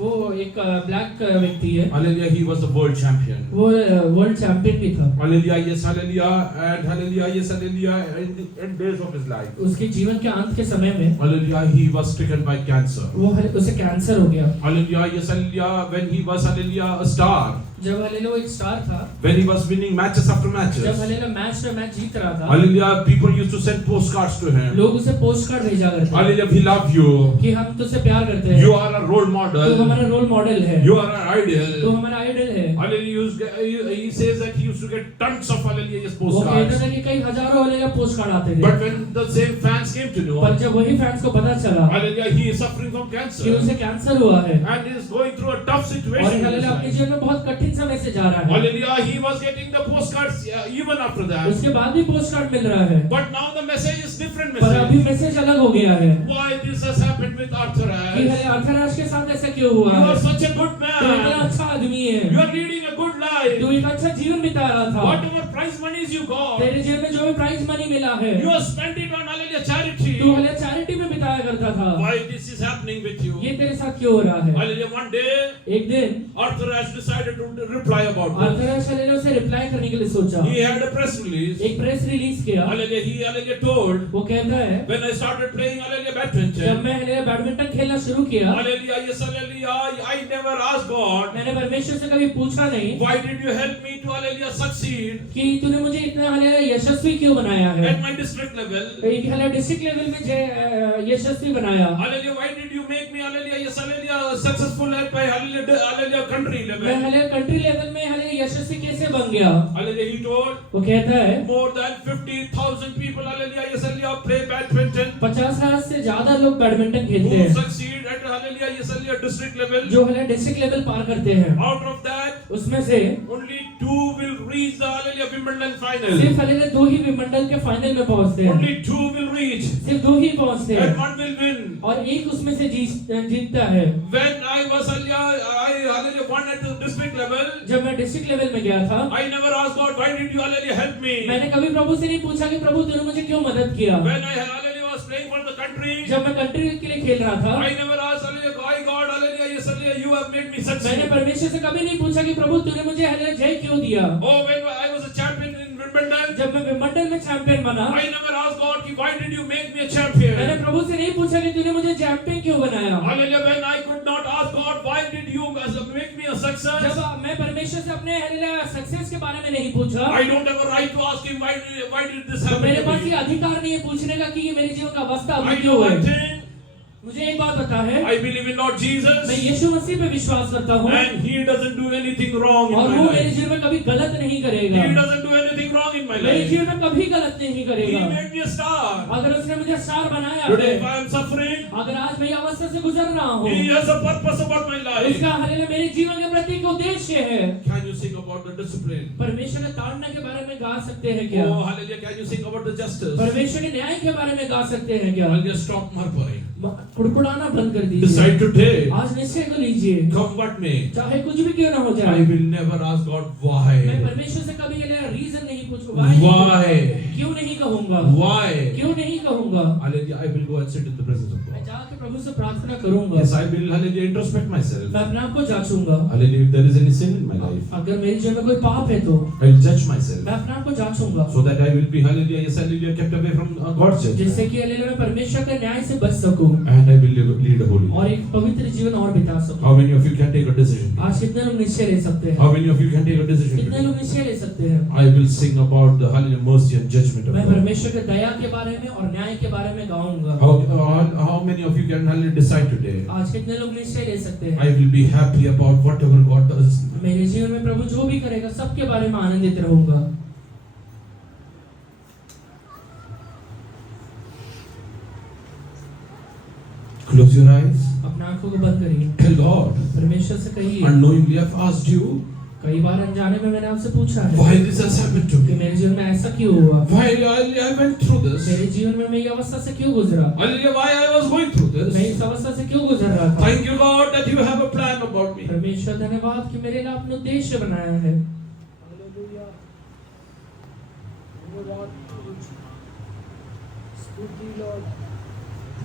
वो एक ब्लैक व्यक्ति है। Hallelujah, he was the world champion. वो वर्ल्ड चैंपियन भी था। Hallelujah, yes, hallelujah, and hallelujah, yes, hallelujah, in days of his life. उसके जीवन के अंत के समय में Hallelujah, he was stricken by cancer. उसे कैंसर हो गया। Hallelujah, yes, hallelujah, when he was, hallelujah, a star. जब हलेला वो एक स्टार था, When he was winning matches after जब matches. हलेला मैच पे मैच जीत रहा था, Hallelujah, people used to send postcards to him. लोग उसे पोस्ट कार्ड भेजा करते हैं Hallelujah, we love you. कि हम तुझसे प्यार करते हैं, You are a role तू model. हमारा रोल मॉडल है, You are an तू idol. हमारा आइडल है। Hallelujah, he says that he used to get tons of hallelujah yes, वो कहता postcards. था कि कई हजारों हलेला पोस्ट कार्ड आते थे, But when the same fans came to know, पर जब वही फैंस को पता चला hallelujah, he is suffering from कि cancer उसे कैंसर हुआ है and he is going through a tough और situation. in his हलेला अपने life. जीवन में बहुत कठिन समय से जा रहा है, Hallelujah, he was getting the postcards even after that. उसके बाद भी पोस्ट कार्ड मिल रहा है, But now the message is different पर अभी message. मैसेज अलग हो गया है Why this has happened with Arthur कि Ashe? हले आर्थर एश के साथ ऐसा क्यों हुआ You है? are such a good तो इतना man. अच्छा आदमी है, You are leading a good तो life, तू एक अच्छा जीवन बिता रहा था, whatever prize monies you got, तेरे जेब में जो भी प्राइज मनी मिला है, you have spent it on hallelujah charity. तू हले चैरिटी में बिताया करता था। Why this is happening with you? ये तेरे साथ क्यों हो रहा है? Hallelujah. One day, एक दिन Arthur has decided to reply about this. Arthur ने उसे रिप्लाई करने के लिए सोचा, He had a press release. एक प्रेस रिलीज किया। Hallelujah. He hallelujah told, वो कहता है, when I started playing hallelujah जब badminton, मैं हले बैडमिंटन खेलना शुरू किया, hallelujah, yes, hallelujah, I never asked God, मैंने परमेश्वर से कभी पूछा नहीं why did you help me to hallelujah succeed कि तूने मुझे इतना हले यशस्वी क्यों बनाया है, at my district level? एक हले डिस्ट्रिक्ट लेवल में यशस्वी बनाया। Hallelujah. Why did you make me hallelujah, yes, hallelujah, successful at my hallelujah country मैं level? हले कंट्री लेवल में हले यशस्वी कैसे बन गया? Hallelujah. He told, वो कहता है, more than 50,000 people hallelujah, yes, hallelujah, play badminton. 50,000 से ज्यादा लोग बैडमिंटन खेलते Who हैं, succeed at hallelujah, yes, hallelujah, district level. जो हले डिस्ट्रिक्ट लेवल पार करते हैं, Out of that, उसमें से only 2 will reach the hallelujah Wimbledon final. सिर्फ हले 2 ही विंबलडन के फाइनल में पहुंचते हैं, Only 2 will reach, सिर्फ 2 ही पहुंचते and हैं, 1 will win. और एक उसमें से जीतता है। When I was hallelujah won at the district level, जब मैं डिस्ट्रिक्ट लेवल में गया था, I never asked God, why did you hallelujah help me? मैंने कभी प्रभु से नहीं पूछा कि प्रभु तूने मुझे क्यों मदद किया। When I hallelujah was playing for the country, जब मैं कंट्री के लिए खेल रहा था, I never asked hallelujah, why God hallelujah, yes, hallelujah, you have made me मैंने succeed. परमेश्वर से कभी नहीं पूछा कि प्रभु तूने मुझे हले जय क्यों दिया। Oh, when I was a champion in Wimbledon, जब मैं विंबलडन में चैंपियन बना, I never asked God, why did you make me a champion? मैंने प्रभु से नहीं पूछा कि तूने मुझे चैंपियन क्यों बनाया। Hallelujah, when I could not ask God, why did you make me a success? जब मैं परमेश्वर से अपने सक्सेस के बारे में नहीं पूछा, I don't have a right to ask him, why did this तो happen मेरे to पास me? ये अधिकार नहीं है पूछने का कि ये मेरे जीवन का अवस्था I अभी know क्यों one है। thing, मुझे एक बात पता है, I believe in Lord मैं Jesus, यीशु मसीह पे विश्वास करता हूँ, and He doesn't do anything wrong और in वो my मेरे life. जीवन में कभी गलत नहीं करेगा। He doesn't do anything wrong in my मेरे life. जीवन में कभी गलत नहीं He करेगा। made me a star. अगर उसने मुझे स्टार बनाया Today, है, if I am suffering, अगर आज मैं ये अवस्था से गुजर रहा हूँ, He has a purpose about my life. उसका हालेलुया मेरे जीवन के प्रति एक उद्देश्य है। Can you sing about the discipline? परमेश्वर के ताड़ना के बारे में गा सकते हैं क्या? Oh, hallelujah. Can you sing about the justice? परमेश्वर के न्याय के बारे में गा सकते हैं क्या? Hallelujah. Stop murmuring. कुड़कुड़ाना बंद कर दीजिए। Decide today. आज निश्चय को लीजिए, Come what may. चाहे कुछ भी क्यों ना हो I जाए। will never ask God मैं why. परमेश्वर से कभी ये रीजन नहीं पूछूंगा, Why? क्यों नहीं कहूंगा, Why? क्यों नहीं कहूंगा। Hallelujah. I will go and sit in the presence of मैं God. जाके प्रभु से प्रार्थना करूंगा, Yes, I will, hallelujah, introspect myself. मैं अपने आप को जांचूंगा। Hallelujah. If there is any sin in my life, अगर मेरे जीवन में कोई पाप है तो I will judge myself. मैं अपने आप को जांचूंगा, So that I will be, hallelujah, yes, hallelujah, kept away from God's जिससे judgment. कि हालेलुया मैं परमेश्वर के न्याय से बच सकूं And I will lead a holy और life. एक पवित्र जीवन और बिता सकूं। How many of you can take a decision? आज कितने लोग निश्चय ले सकते हैं? How many of you can take a decision कितने today? लोग निश्चय ले सकते हैं? I will sing about the hallelujah, mercy and judgment of मैं God. परमेश्वर के दया के बारे में और न्याय के बारे में गाऊंगा। How many of you can hallelujah decide today? आज कितने लोग निश्चय ले सकते हैं? I will be happy about whatever God does. मेरे जीवन में प्रभु जो भी करेगा सबके बारे में आनंदित रहूंगा। Close your eyes. अपने आंखों को बंद करिए, Tell God. परमेश्वर से कहिए। Unknowingly I've asked you, कई बार अनजाने में मैंने आपसे पूछा है why this has happened to कि me? मेरे जीवन में ऐसा क्यों हुआ, Why I went through this? मेरे जीवन में मैं ये अवस्था से क्यों गुजरा, Hallelujah, why I was going through मैं this? इस अवस्था से क्यों गुजर रहा था। Thank you, God, that you have a plan about me. परमेश्वर धन्यवाद कि मेरे लिए आपने उद्देश्य बनाया है।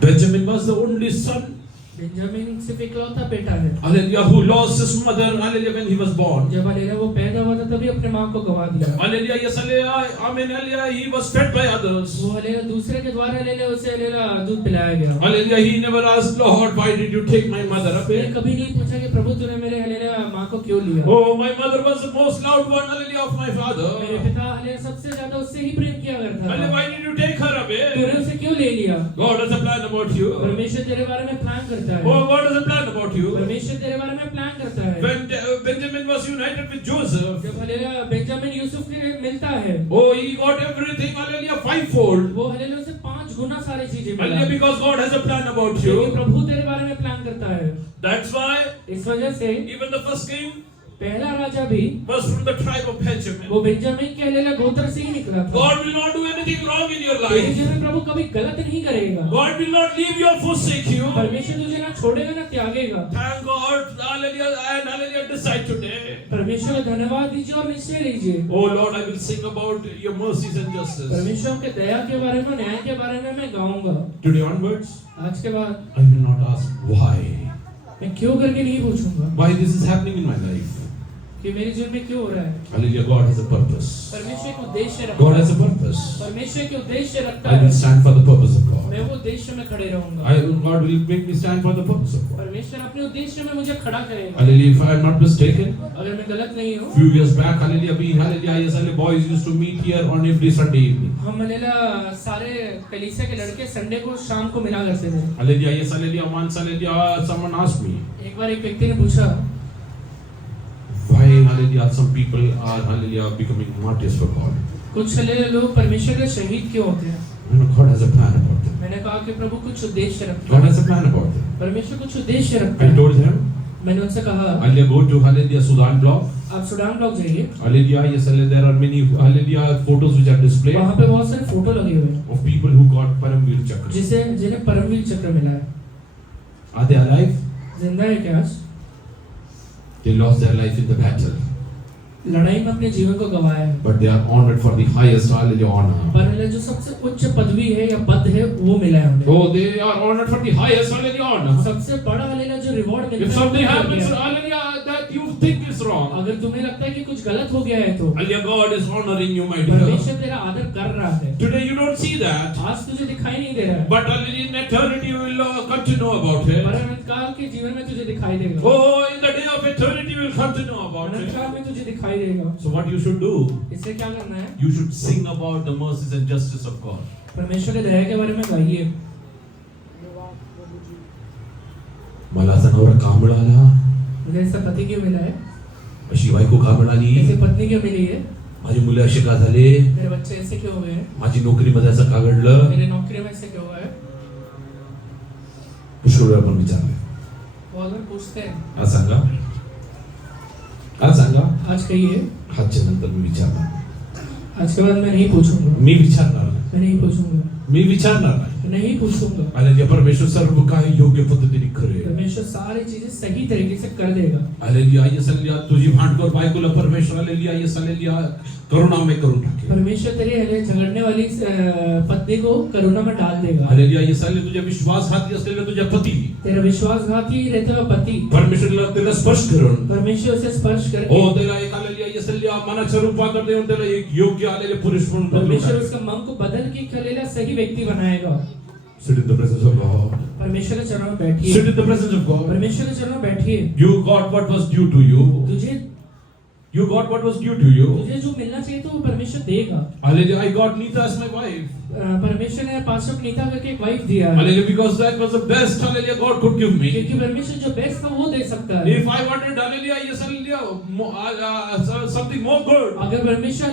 Benjamin was the only son, Benjamin सिर्फ इकलौता बेटा है, hallelujah, who lost his mother, hallelujah, when he was born. जब हालेलुया वो पैदा हुआ था तभी अपने माँ को गवा दिया। Hallelujah, yes, hallelujah, amen, hallelujah, he was fed by others. वो हालेलुया दूसरे के द्वारा हालेलुया उसे हालेलुया दूध पिलाया गया। Hallelujah, he never asked, Lord, why did you take my mother उसने away? कभी नहीं पूछा कि प्रभु तूने मेरे हालेलुया माँ को क्यों लिया। Oh, my mother was the most loved one, hallelujah, of my मेरे father. पिता हालेलुया सबसे ज्यादा उससे ही प्रेम किया करता Hallelujah, था। why did you take her away? तूने उसे क्यों ले लिया? God has a plan about you. परमेश्वर तेरे बारे में प्लान करता है। Oh, God has a plan about you. परमेश्वर तेरे बारे में प्लान करता है। When Benjamin was united with Joseph, जब हालेलुया बेंजामिन यूसुफ के मिलता है, oh, he got everything, hallelujah, fivefold. वो हालेलुया से 5 गुना सारी चीजें मिला। Hallelujah, because God has a plan about क्योंकि you. प्रभु तेरे बारे में प्लान करता है। That's why इस वजह से even the first king पहला राजा भी was from the tribe of Benjamin. वो बेंजामिन के हालेलुया गोत्र से ही निकला था। God will not do anything wrong in your तेरे life. जीवन में प्रभु कभी गलत नहीं करेगा। God will not leave you or forsake you. परमेश्वर तुझे ना छोड़ेगा ना त्यागेगा। Thank God, hallelujah, and hallelujah, decide today. परमेश्वर का धन्यवाद दीजिए और निश्चय लीजिए। Oh Lord, I will sing about your mercies and justice. परमेश्वर के दया के बारे में, न्याय के बारे में मैं गाऊंगा। Today onwards, आज के बाद I will not ask why. मैं क्यों करके नहीं पूछूंगा Why this is happening in my life. कि मेरे जीवन में क्यों हो रहा है। Hallelujah, God has a purpose. परमेश्वर एक उद्देश्य रखता God है। has a purpose. परमेश्वर के उद्देश्य रखता I will है। stand for the purpose of God. मैं वो उद्देश्य में खड़े रहूंगा। God will make me stand for the purpose of God. परमेश्वर अपने उद्देश्य में मुझे खड़ा करेगा। Hallelujah, if I am not mistaken, अगर मैं गलत नहीं हूँ, few years back, hallelujah, we, hallelujah, ISLA boys used to meet here on every Sunday evening. हम मलेला सारे कलीसिया के लड़के संडे को शाम को मिला करते थे। Hallelujah, yes, hallelujah, once, hallelujah, someone asked me, एक बार एक व्यक्ति ने पूछा, why, hallelujah, some people are, hallelujah, becoming martyrs for God. कुछ लोग परमेश्वर के शहीद क्यों होते हैं? You know, God has a plan about them. मैंने कहा कि प्रभु कुछ उद्देश्य रखता God है। has a plan about them. परमेश्वर कुछ उद्देश्य रखता I है। told him, मैंने उनसे कहा, hallelujah, go to, hallelujah, Sudan blog. आप सूडान ब्लॉक जाइए। Hallelujah, yes, hallelujah, there are many, hallelujah, photos which are displayed वहाँ पे बहुत सारे फोटो लगे हुए हैं, of people who got Paramveer Chakra. जिन्हें परमवीर चक्र मिला है। Are they alive? जिंदा है क्या आज? They lost their life in the battle, लड़ाई में अपने जीवन को गंवाया है। but they are honored for the highest, hallelujah, honor. पर जो सबसे उच्च पदवी है या पद है वो मिला है उन्हें। Oh, they are honored for the highest, hallelujah, honor. सबसे बड़ा हालेलुया जो रिवॉर्ड मिलता है। If something वो मिल happens, गया। hallelujah, that you think is wrong, अगर तुम्हें लगता है कि कुछ गलत हो गया है तो hallelujah, God is honoring you, my dear. परमेश्वर तेरा आदर कर रहा है। Today you don't see that, आज तुझे दिखाई नहीं दे रहा है, but hallelujah, in eternity you will come to know about it. पर अनंतकाल के जीवन में तुझे दिखाई देगा। Oh, in the day of eternity you will come to know about it. अनंतकाल में तुझे दिखाई देगा। So what you should do? इससे क्या करना है? You should sing about the mercies and justice of God. परमेश्वर के दया के बारे में गाइए। मला असा नवरा का मिळाला, मुझे ऐसा पति क्यों मिला है? अशी बायको का मिळाली, ऐसी पत्नी क्यों मिली है? माझी मुले असे का झाले, मेरे बच्चे ऐसे क्यों हुए हैं? माझी नोकरीमध्ये असं का घडलं, मेरे नौकरी में ऐसे क्यों हुआ है? पुष्कळ वेळा आपण विचारले. बहुत बार पूछते हैं। आज सांगा, आज सांगा, आज कहिए, आजच्या नंतर मी विचारणार, आज के बाद मैं नहीं पूछूंगा, मी विचारणार नाही, मैं नहीं पूछूंगा, मी विचारणार नाही. नहीं पूछूंगा। हालेलुया, परमेश्वर सर्व काही योग्य पद्धतीने करेल. परमेश्वर सारी चीजें सही तरीके से कर देगा। हालेलुया, येस हालेलुया, तुझी भांडखोर बायकोला परमेश्वर हालेलुया, येस हालेलुया, करुणामय करून टाकेल. परमेश्वर तेरे झगड़ने वाली पत्नी को करुणा में डाल देगा। हालेलुया, येस हालेलुया, तुझ्या विश्वासघाती असलेल्या तुझ्या पती, तेरा विश्वासघाती रहता हुआ पति परमेश्वरला त्याला स्पर्श करून, परमेश्वर से स्पर्श करके, हो त्याला एक हालेलुया, येस हालेलुया, मनाच्या रूपांतर देऊन त्याला एक योग्य हालेलुया पुरुष म्हणून बदलून परमेश्वर टाकेल. उसका मन को बदल के खलेला सही व्यक्ति बनाएगा। Sit in the presence of God. परमेश्वर के चरणों में बैठिए। Sit in the presence of God. परमेश्वर के चरणों में बैठिए। You got what was due to you. You got what was due to you. तुझे जो मिलना चाहिए तो वो परमेश्वर देगा। Hallelujah, I got Nita as my wife. परमेश्वर ने पास्टर को नीता करके एक वाइफ दिया है। Hallelujah, because that was the best, hallelujah, God could give me. क्योंकि परमेश्वर जो बेस्ट था वो दे सकता है। If I wanted, hallelujah, yes, hallelujah, something more good, अगर परमेश्वर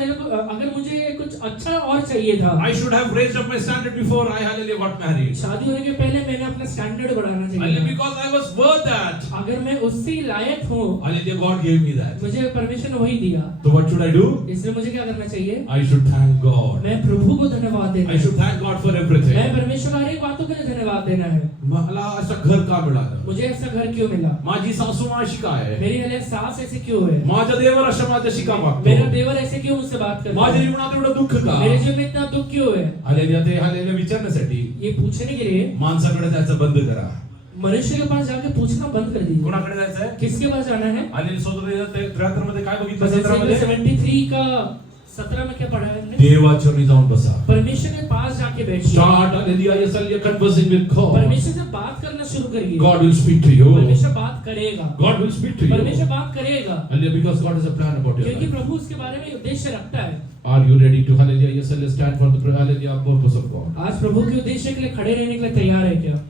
अगर मुझे कुछ अच्छा और चाहिए था, I should have raised up my standard before I, hallelujah, got married. शादी होने के पहले मैंने अपना स्टैंडर्ड बढ़ाना चाहिए Hallelujah, था। because I was worth that. अगर मैं उससे लायक हूँ, Hallelujah, God gave me that. मुझे परमेश्वर ने वही दिया। So what should I do? इसलिए मुझे क्या करना चाहिए? I should thank God. मैं प्रभु को धन्यवाद देना I should thank God for everything. मैं परमेश्वर हर एक बातों के लिए धन्यवाद देना है। मला असं घर का मिळालं? मुझे ऐसा घर क्यों मिला? माझी सासू अशी काय? मेरी हले सास ऐसे क्यों है? माझ्या देवर अशा माझ्याशी का वागतो? मेरा देवर ऐसे क्यों मुझसे बात करता माझ्या है? जीवनात एवढं दुःख का? मेरे जीवन में इतना दुख क्यों है? हालेलुया, ते हालेलुया विचारण्यासाठी ये पूछने के लिए माणसाकडे जायचं बंद करा. मनुष्य के पास जाके पूछना बंद कर दीजिए। कोणाकडे जायचंय? किसके पास जाना है? हालेलुया, 73 मध्ये काय बघितलं? जैसे 17 73 का 17 में क्या पढ़ा है हमने? देवाचरणी जाऊन बसा. परमेश्वर के पास जाके बैठिए। Start, hallelujah, yes, hallelujah, conversing with God. परमेश्वर से बात करना शुरू करिए। God will speak to you. परमेश्वर बात करेगा। God will speak to you. परमेश्वर बात करेगा। Hallelujah, because God has a plan about your क्योंकि life. प्रभु उसके बारे में उद्देश्य रखता है। Are you ready to, hallelujah, yes, hallelujah, stand for the, hallelujah, purpose of God? आज प्रभु के उद्देश्य के लिए खड़े रहने के लिए तैयार है क्या?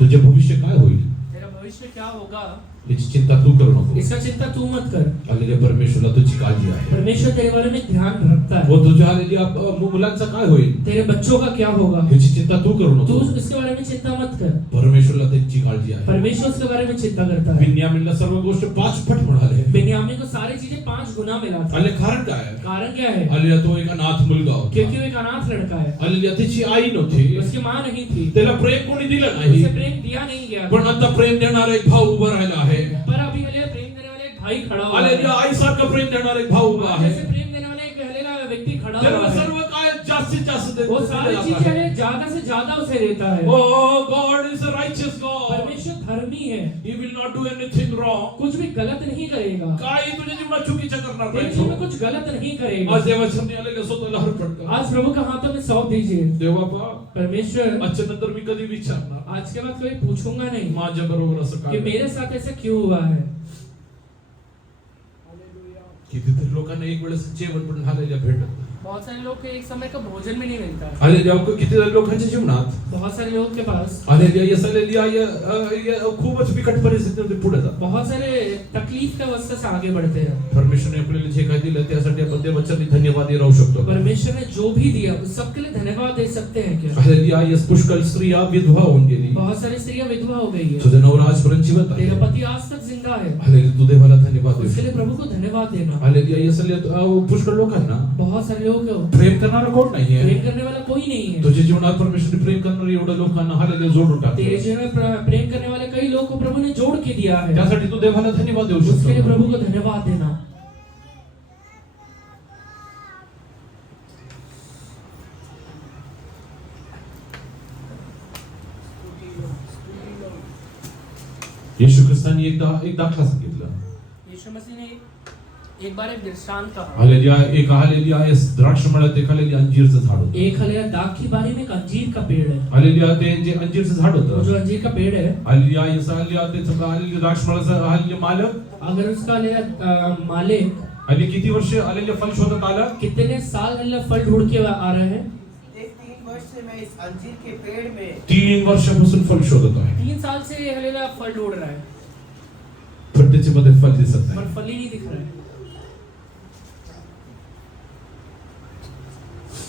तुझे भविष्य काय होईल तेरा भविष्य क्या होगा याची चिंता तू करू नको. इसका चिंता तू मत कर। हालेलुया, परमेश्वरला तुझी काळजी आहे. परमेश्वर तेरे बारे में ध्यान रखता है। वो तुझ्या हालेलुया मुलांचा काय होईल तेरे बच्चों का क्या होगा याची चिंता तू करू तू नको. इसके बारे में चिंता मत कर। परमेश्वरला त्याची काळजी आहे. परमेश्वर उसके बारे में चिंता करता है। बिन्यामीनला सर्व गोष्ट 5 पट मिळाले. बिन्यामीन को सारी चीजें 5 गुना मिला था। हालेलुया, कारण काय आहे? कारण क्या है? हालेलुया, तो एक अनाथ मुलगा होता. क्योंकि वो एक अनाथ लड़का है। हालेलुया, त्याची आई नव्हती. उसकी माँ नहीं थी। त्याला प्रेम कोणी दिलं उसे नाही. प्रेम दिया नहीं गया। पण आता प्रेम देणारा एक भाऊ उभा राहिला आहे. पर अभी हले प्रेम करने वाला एक भाई खड़ा हुआ हालेलुया. है. आईसारखं प्रेम देणारा एक भाऊ उभा आहे. जैसे प्रेम देने वाला एक हलेला व्यक्ती खड़ा हुआ त्याला है. सर्व काय जास्तीत जास्त वो सारी चीजें है ज्यादा से ज्यादा उसे देता है. Oh, God is a righteous God. परमेश्वर धर्मी है, He will not do anything wrong. कुछ भी गलत नहीं करेगा, काही तुझ्या जीवनात चुकीचं करणार तेरे नाही. जीवन में कुछ गलत नहीं करेगा. आज देवाच्या समोर आलेल्या स्वतःला अर्पण कर. आज प्रभु के हाथों में सौंप दीजिए. देवा बाबा, परमेश्वर आजच्या नंतर मी कधी विचारणार आज के बाद कोई पूछूंगा नहीं माझ्या बरोबर असं कि काय. मेरे साथ ऐसा क्यों हुआ है. कितीतरी लोकांना एक वेळेस जेवण पण हालेलुया भेटत. बहुत सारे लोग को एक समय का भोजन भी नहीं मिलता. हालेलुया. कितीतरी लोकांच्या जीवनात बहुत सारे लोगों के पास हालेलुया हालेलुया खूपच बिकट परिस्थितीमध्ये पुढे जातात. बहुत सारे तकलीफ का अवस्था से आगे बढ़ते हैं. परमेश्वरने आपल्याला जे काही दिलं त्यासाठी आपण देवाच्या धन्यवादी राहू शकतो. परमेश्वर ने जो भी दिया उस सबके लिए धन्यवाद दे सकते हैं क्या. हालेलुया. यस पुष्कळ स्त्रिया विधवा होऊन गेली. बहुत सारी स्त्रियां विधवा हो गई है. तुझा नवरा आजपर्यंत जिवंत आहे. तेरा पति आज तक जिंदा है. हालेलुया. तू देवाला धन्यवाद दे. उसके लिए प्रभु को धन्यवाद देना. हालेलुया. यसले पुष्कळ लोकांना बहुत सारे लोग को प्रेम करणारा कोण नाहीये. प्रेम करने वाला कोई नहीं है. तुझ्या जीवनात परमेश्वरने प्रेम करणारे एवढ्या लोकांना हालेलुया जोडून टाकले. तेरे जीवन में प्रेम करने वाले कई लोग को प्रभु ने जोड़ के दिया है. त्यासाठी तू देवाला धन्यवाद देऊ उसके लिए शकतो. प्रभु को धन्यवाद देना. येशू ख्रिस्तानी एक दाखला सांगितला. यीशु मसीह ने एक बार एक दृष्टांत कहा. हालेलुया. एक हालेलुया द्राक्ष मळ्यात एक हालेलुया अंजीरचं झाड होतं. एक हलिया दाग की बारी में एक अंजीर का पेड़ है. हालेलुया. ते जे अंजीरचं झाड वो होतं. जो अंजीर का पेड़ है, हालेलुया. हालेलुया. ते हालेलुया द्राक्ष मळ्याचा हालेलुया मालक अगर उसका हलिया मालिक आणि किती वर्ष हालेलुया फल शोधत आला. कितने साल हलिया फल ढूंढ के आ रहे हैं. एक 3 वर्ष से मैं इस अंजीर के पेड़ में 3 वर्षापासून फल शोधत आहे. 3 साल से हलिया फल ढूंढ रहा है, पण त्याच्यामध्ये फल दिसत नाही. पर फल ही नहीं दिख रहा है.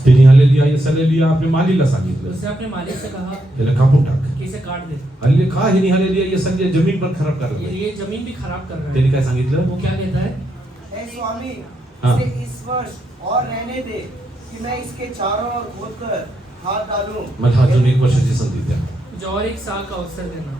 त्यांनी हालेलुया हालेलुया आपल्या मालीला सांगितलं, उसने अपने मालिक से कहा त्याला कापून टाक. कि इसे काट दे. हालेलुया. का हे हालेलुया ये सगळी जमीन पण खराब करत आहे. ये जमीन भी खराब कर रहा है. त्यांनी काय सांगितलं. वो क्या कहता है, हे स्वामी हाँ। इसे इस वर्ष और रहने दे कि मैं इसके चारों ओर खोदकर हाथ डालूं. मला अजून 1 वर्षाची संधी द्या. मुझे और 1 साल का अवसर देना.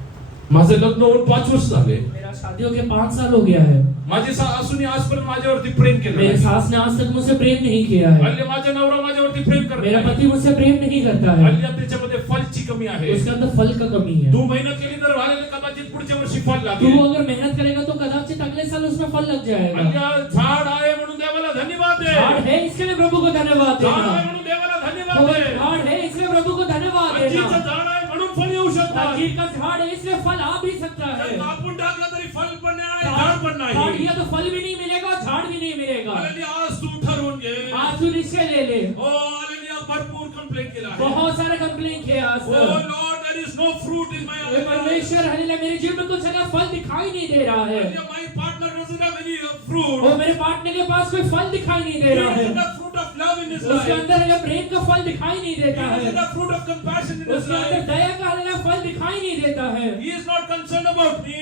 माझं लग्न होऊन 5 वर्ष झाले. मेरा शादी होके 5 साल हो गया है. माझी सासूने आजपर्यंत माझ्यावरती प्रेम केलं मेरे नाही. सास ने आज तक मुझसे प्रेम नहीं किया है. हालेलुया. माझा नवरा माझ्यावरती प्रेम करत मेरा नाही. पति मुझसे प्रेम नहीं करता है. हालेलुया. त्याच्यामध्ये फलची कमी आहे. उसके अंदर फल का कमी है. तू मेहनत केली तर हालेलुया कदाचित पुढच्या वर्षी फल तू लागेल. अगर मेहनत करेगा तो कदाचित अगले साल उसमें फल लग जाएगा. हालेलुया. झाड आहे म्हणून देवाला धन्यवाद दे. झाड़ है इसके लिए प्रभु को धन्यवाद झाड देना. आहे म्हणून देवाला वो धन्यवाद दे. झाड़ है इसलिए प्रभु को धन्यवाद अंजीरचं देना. झाड आहे म्हणून फल येऊ शकतात. अंजीर का झाड़ है इसलिए फल आ भी सकता जर है. कापून टाकला तरी फल पण नाही, झाड पण काट नाही. दिया तो फल भी नहीं मिलेगा, झाड़ भी नहीं मिलेगा. हालेलुया. आज तू ठरवून घे. आज तू निश्चय ले ले. ओ हालेलुया. भरपूर कंप्लेंट केला आहे. बहुत सारे कंप्लेन किए आज ओ तक. Lord there is no fruit in my हे परमेश्वर हालेलुया मेरे जीवन में कुछ ऐसा फल दिखाई नहीं दे रहा है. My partner doesn't have any fruit. और मेरे पार्टनर के पास कोई फल दिखाई नहीं दे रहा है. Fruit of love in his उसके लाइफ. अंदर हालेलुया प्रेम का फल दिखाई नहीं देता है. Fruit of compassion in his उसके अंदर लाइफ. दया का हालेलुया फल दिखाई नहीं देता है. He is not concerned about me.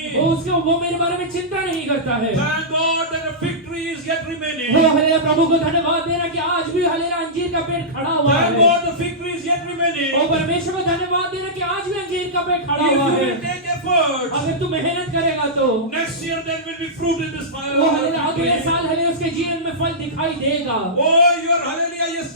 वो मेरे बारे में चिंता नहीं करता है. Thank God that a fig tree is yet वो रिमेनिंग. हालेलुया प्रभु को धन्यवाद देना कि आज भी हालेलुया अंजीर का पेड़ खड़ा हुआ थैंक है. God the fig tree is yet remaining. और परमेश्वर को धन्यवाद देना कि आज भी अंजीर का पेड़ खड़ा If हुआ you है. will take efforts, अगर तू मेहनत करेगा तो next year there will be fruit in this fire. वो हालेलुया अगले साल हालेलुया उसके जीवन में फल दिखाई देगा. Oh, your hallelujah, yes,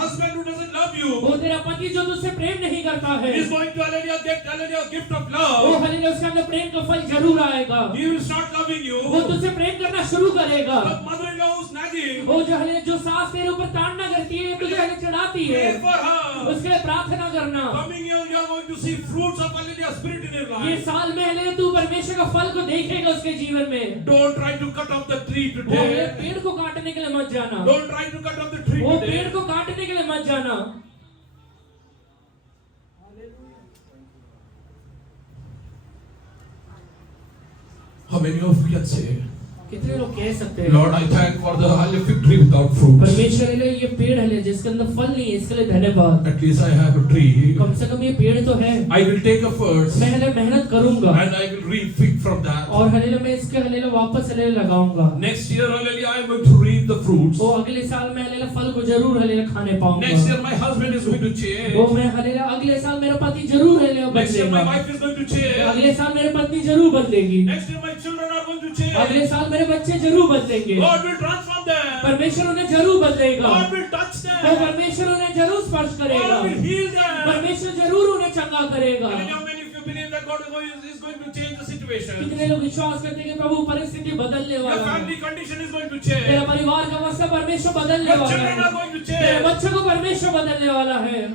husband who doesn't love you वो तेरा पति जो तुझसे प्रेम नहीं करता है, is going to hallelujah get hallelujah gift of वो love. हालेलुया उसके अंदर प्रेम का फल जरूर आएगा. He will start loving you. वो तुझसे प्रेम करना शुरू करेगा. The mother-in-law who's nagging, वो जो हालेलुया जो सास तेरे ऊपर ताड़ना करती है, तुझे हालेलुया चढ़ाती है, pray for her. उसके लिए प्रार्थना करना. Coming year, you are going to see fruits of hallelujah spirit in your ये life. साल में हालेलुया तू परमेश्वर का फल को देखेगा उसके जीवन में. Don't try to cut off the tree वो हालेलुया today. पेड़ को काटने के लिए मत जाना. Don't try to cut off the tree वो today. पेड़ को काटने के लिए मत जाना. How many of you can say, कितने लोग कह सकते हैं, Lord, I thank for the hallelujah fig tree without fruit. परमेश्वर हालेलुया ये पेड़ है जिसके अंदर फल नहीं है, इसके लिए धन्यवाद. At least I have a tree. कम से कम ये पेड़ तो है. I will take efforts मैं हालेलुया मेहनत करूंगा and I will reap fig from that. और हलेलुया मैं इसके हलेलुया वापस हलेलुया लगाऊंगा। Next year, hallelujah, I am going to reap the fruits. वो अगले साल मैं हलेलुया फल को जरूर हलेलुया खाने पाऊंगा। Next year, my husband is going to change. वो मैं हलेलुया अगले साल मेरा पति जरूर हलेलुया Next year, my बदलेगा। wife is going to change. अगले साल मेरे पत्नी जरूर बदलेगी। Next year, my children are going to change. अगले साल मेरे बच्चे जरूर बदलेंगे। God will transform them. परमेश्वर उन्हें जरूर बदलेगा। God will touch वो them. परमेश्वर उन्हें जरूर स्पर्श करेगा। God will heal them. परमेश्वर जरूर उन्हें चंगा करेगा। And how many of you believe that God is going to change the situation? कितने लोग विश्वास करते हैं कि प्रभु परिस्थिति बदलने Your वाला है। family condition is going to तेरा change. परिवार का अवस्था परमेश्वर बदलने Your वाला children है। are going to तेरे change. बच्चों को परमेश्वर बदलने वाला है।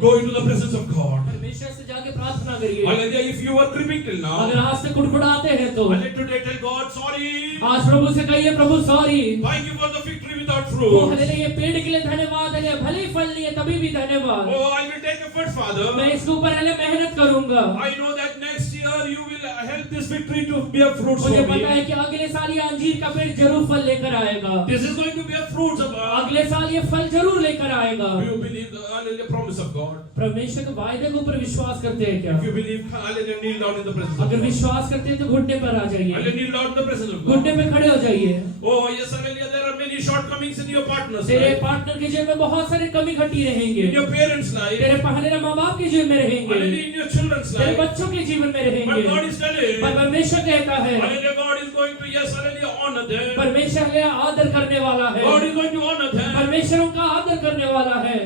Go into the presence of God. परमेश्वर से जाके प्रार्थना करिए। Hallelujah. If you are creeping till now, अगर आज से कुड़कुड़ाते हैं तो hallelujah, today tell God sorry. आज प्रभु से कहिए प्रभु sorry. Thank you for the victory without वो fruit. हलेलुया ये पेड़ के लिए धन्यवाद है, भले ही फल लिए तभी भी धन्यवाद। Oh, I will take effort, Father. मैं इसके ऊपर हले मेहनत करूंगा। I know that next year you will help this victory to bear fruits मुझे for पता है me. कि अगले साल ये अंजीर का पेड़ जरूर फल लेकर आएगा। This is going to bear fruits of अगले साल ये फल जरूर लेकर आएगा। Do you believe the hallelujah promise of God? परमेश्वर के वायदे के ऊपर विश्वास करते हैं क्या? If you believe, hallelujah, kneel down in the presence of अगर God. विश्वास करते हैं तो घुटने पर आ जाइए। Hallelujah, kneel down in the presence of God. घुटने पे खड़े हो जाइए। Oh, yes, hallelujah, there are many shortcomings in your partner's तेरे life. पार्टनर के जीवन में बहुत सारे कमी घटी रहेंगे। In your parents' life. तेरे पहले माँ बाप के जीवन में रहेंगे। Hallelujah, in your children's तेरे life. बच्चों के जीवन में But रहेंगे। God is telling, पर परमेश्वर कहता है, hallelujah, God is going to, yes, hallelujah, honor them. परमेश्वर हमें आदर करने वाला है। God is going to honor them. परमेश्वर उनका आदर करने वाला है।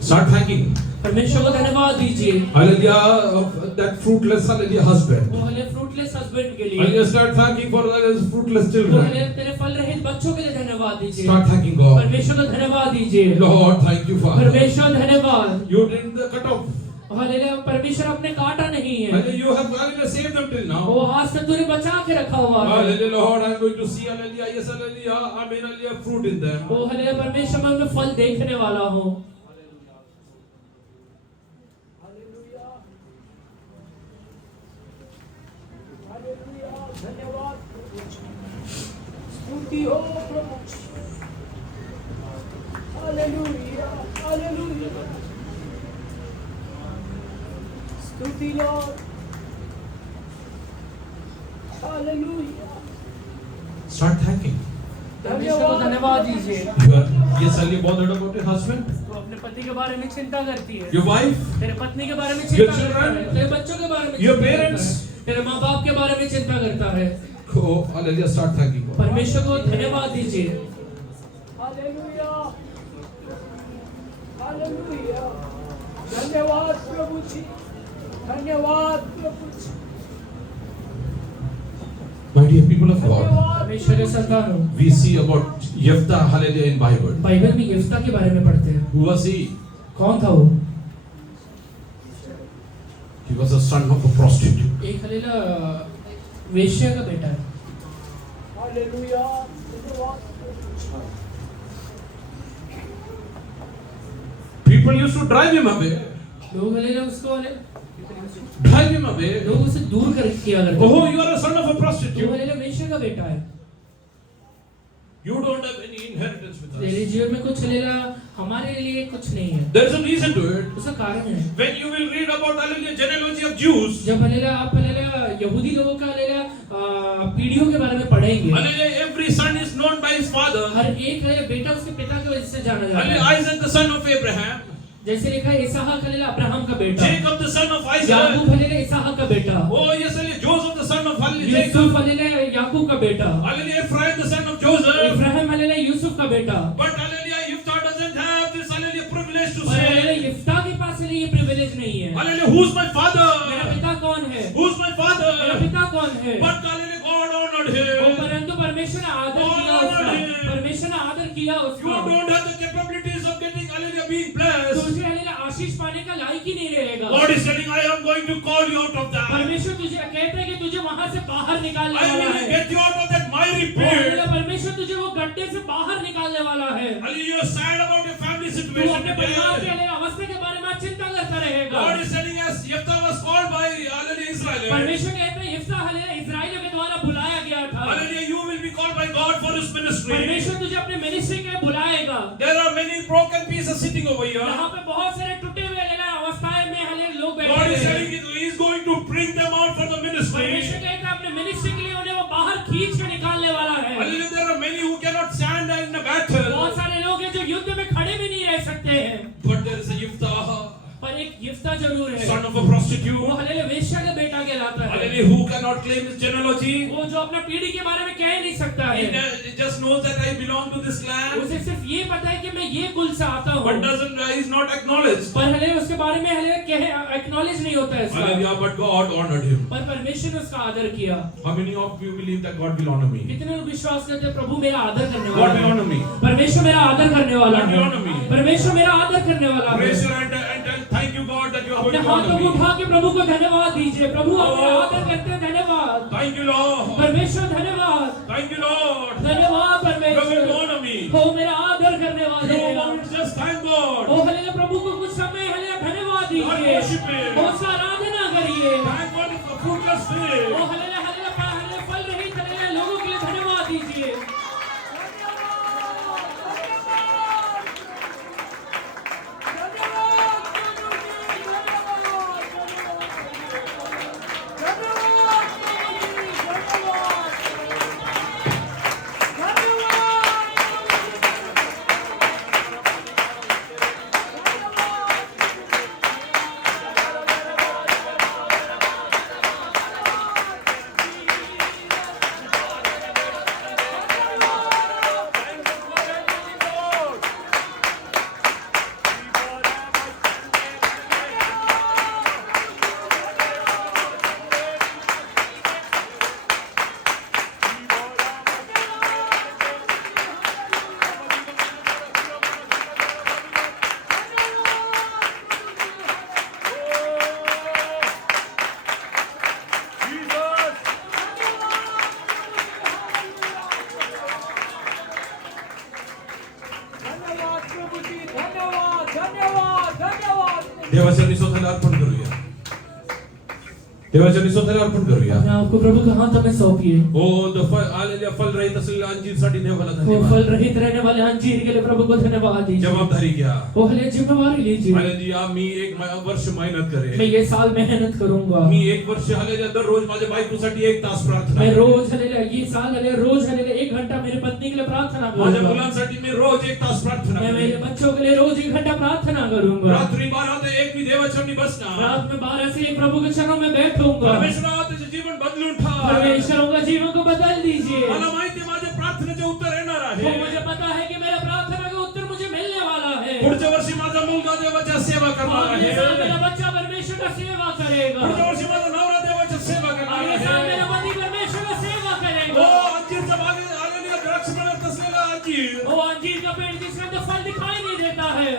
Start thanking. परमेश्वर को धन्यवाद दीजिए। Hallelujah, that fruitless, hallelujah, husband. वो हले फ्रूटलेस हस्बैंड के लिए। Hallelujah, start thanking for those fruitless वो children. हले तेरे फल रहित बच्चों के लिए धन्यवाद दीजिए। Start thanking God. परमेश्वर को धन्यवाद दीजिए। Lord, thank you, Father. परमेश्वर धन्यवाद। You didn't cut off. Hallelujah परमेश्वर अपने काटा नहीं है। Hallelujah, you have hallelujah saved them till now. वो आज तक तूने बचा के रखा हुआ है। Hallelujah, Lord, I'm going to see, hallelujah, yes, hallelujah, I mean, hallelujah, fruit in them. वो हालेलुया परमेश्वर मैं उनमें फल देखने वाला हूँ। स्तुति हो प्रभु। Hallelujah, hallelujah. स्तुति लॉर्ड। हालेलुया। Start thanking. परमेश्वर को धन्यवाद दीजिए। You are, yes, are you bothered about your husband? वो अपने पति के बारे में चिंता करती है। Your wife? तेरे पत्नी के बारे में Your चिंता करता children? है। तेरे बच्चों के बारे में Your चिंता करता parents? है। तेरे माँ बाप के बारे में चिंता करता है। Oh, hallelujah, start thanking God. परमेश्वर को धन्यवाद दीजिए। Hallelujah, hallelujah. धन्यवाद प्रभु जी, धन्यवाद प्रभु जी। My dear people of God, परमेश्वर के संतानों, we see about Jephthah, hallelujah, in Bible. Bible में यिप्तह के बारे में पढ़ते हैं। Who was he? कौन था वो? He was a son of a prostitute. एक हालेलुया वेश्या का बेटा है। हालेलुया, धन्यवाद प्रभु जी। People used to drive him away. लोग हालेलुया उसको Drive him away. लोग उसे दूर कर किया करते Oh, थे। you are a son of a तो prostitute. हालेलुया वेश्या का बेटा है। You don't have any inheritance with तेरे us. जीवन में कुछ हालेलुया हमारे लिए कुछ नहीं है। There is a reason to it. उसका कारण है। When you will read about hallelujah genealogy of Jews, जब हालेलुया आप हालेलुया यहूदी लोगों का हालेलुया पीढ़ियों के बारे में पढ़ेंगे। hallelujah, every son is known by his father. हर एक हालेलुया बेटा उसके पिता की वजह से जाना जाता Hallelujah, है। Isaac the son of Abraham, जैसे लिखा है इसहाक हालेलुया अब्राहम का बेटा। Jacob the son of Isaac. याकूब हालेलुया इसहाक का बेटा। Oh yes, hallelujah, Joseph the son of hallelujah यूसुफ Jacob. हालेलुया याकूब का बेटा। Hallelujah, Ephraim the son of Joseph. इब्राहिम हालेलुया यूसुफ का बेटा। But hallelujah, Jephthah doesn't have this hallelujah privilege to पर हालेलुया say, यिप्तह के पास हालेलुया ये प्रिविलेज नहीं है। hallelujah, who's my मेरा father? पिता कौन है? Who's my मेरा father? पिता कौन है? But hallelujah, God honored वो him. परंतु परमेश्वर ने आदर किया उसका। परमेश्वर ने आदर किया You उसका। don't have the capabilities of getting hallelujah being blessed. तुझे हालेलुया आशीष पाने का लायक ही नहीं रहेगा। God is telling, I am going to call you out of that. परमेश्वर तुझे कहता है कि तुझे वहां से बाहर निकालने I वाला will है। get you out of that miry और हालेलुया pit. परमेश्वर तुझे वो गड्ढे से बाहर निकालने वाला है। Hallelujah, you are sad about your family तू situation अपने परिवार के today. हालेलुया अवस्था के बारे में चिंता करता रहेगा। God is telling us, Jephthah was called by hallelujah Israel. परमेश्वर कहता है यिप्तह हालेलुया इस्राएलियों के द्वारा बुलाया गया था। Hallelujah, you will be called by by God for His ministry. परमेश्वर तुझे अपने मिनिस्ट्री के लिए बुलाएगा। There are many broken pieces sitting over here. यहाँ पे बहुत सारे टूटे हुए अवस्थाएं में हले लोग बैठे God is हैं। telling you, He is going to bring them out for the ministry. परमेश्वर कहता है अपने मिनिस्ट्री के लिए उन्हें वो बाहर खींच के निकालने वाला है। Hallelujah. There are many who cannot stand in a battle. बहुत सारे लोग हैं जो युद्ध में खड़े भी नहीं रह सकते हैं। But there is a Yiftah, पर एक यिफ्ता जरूर है। son of a prostitute. वो हलेले वेश्या का बेटा कहलाता है। Hallelujah. Who cannot claim his genealogy. वो जो अपना पीढ़ी के बारे में कह नहीं सकता है। He just knows that I belong to this land. उसे सिर्फ ये पता है कि मैं ये कुल से आता हूँ। But is not acknowledged. पर हले उसके बारे में हले एक्नॉलेज नहीं होता है इसका। Hallelujah. But God honored him. पर परमेश्वर ने उसका आदर किया। How many of you believe that God will honor me? कितने लोग विश्वास करते हैं प्रभु मेरा आदर करने वाला God will है। honor me. परमेश्वर मेरा आदर करने वाला God will है। honor me. परमेश्वर मेरा आदर करने वाला है। Raise your hand and tell thank you God that you are अपने going to हाथों honor को me. उठा के प्रभु को धन्यवाद दीजिए। प्रभु आपका आदर करते हैं, धन्यवाद। Thank you Lord. परमेश्वर धन्यवाद। Thank you Lord. धन्यवाद You are going to परमेश्वर। honor me. हो मेरा आदर करने वाले You हैं। want to just thank God. ओ हले प्रभु को कुछ समय हले धन्यवाद God दीजिए। worship Him. बहुत सा आराधना करिए। Thank God for fruitless faith. ओ हले फल रहित हले लोगों के लिए धन्यवाद दीजिए। देवाच्या स्वतःला अर्पण करूया. देवाच्या स्वतःला अर्पण करूया. अपने आप को प्रभु के हाथ में सौंपिए। हो द आलेल्या फल रहित असलेल्या अंजीरसाठी देवाला वो धन्यवाद. फल रहित रहने वाले अंजीर के लिए प्रभु को धन्यवाद दीजिए। जबाबदारी घ्या. वो हले जिम्मेवारी लीजिए। हालेलुया. मी एक वर्ष मेहनत मैं करेन. ये साल मेहनत करूंगा। मी एक वर्ष हालेलुया दररोज माझ्या बायकोसाठी 1 तास प्रार्थना मैं करेन. रोज हले ये साल हले रोज हले 1 घंटा मेरी पत्नी के लिए प्रार्थना माझ्या करूंगा। मुलांसाठी मी रोज 1 तास प्रार्थना मैं मेरे करेन. बच्चों के लिए रोज 1 घंटा प्रार्थना करूंगा। रात्री 12 ते 1 मी देवाच्या बसणार. रात में 12 से 1 प्रभु के चरणों में बैठूंगा। परमेश्वरा तुझे जीवन बदलून ठेव. परमेश्वरों का जीवन को बदल दीजिए। मला माहिती माझ्या प्रार्थनेचे उत्तर येणार तो आहे. मुझे पता है कि मेरा प्रार्थना का उत्तर मुझे मिलने वाला है। पुढच्या वर्षी माझा मुलगा देवाच्या सेवा करणार अगले साल आहे. मेरा बच्चा परमेश्वर का सेवा करेगा। पुढच्या वर्षी माझा नवरा देवाची सेवा करणार अगले साल आहे. मेरा पति परमेश्वर का सेवा हो करेगा। अंजीरच्या बागेत आलेल्या द्राक्ष बनत असलेला अंजीर. वो अंजीर का पेड़ जिसके अंदर फल दिखाई नहीं देता है।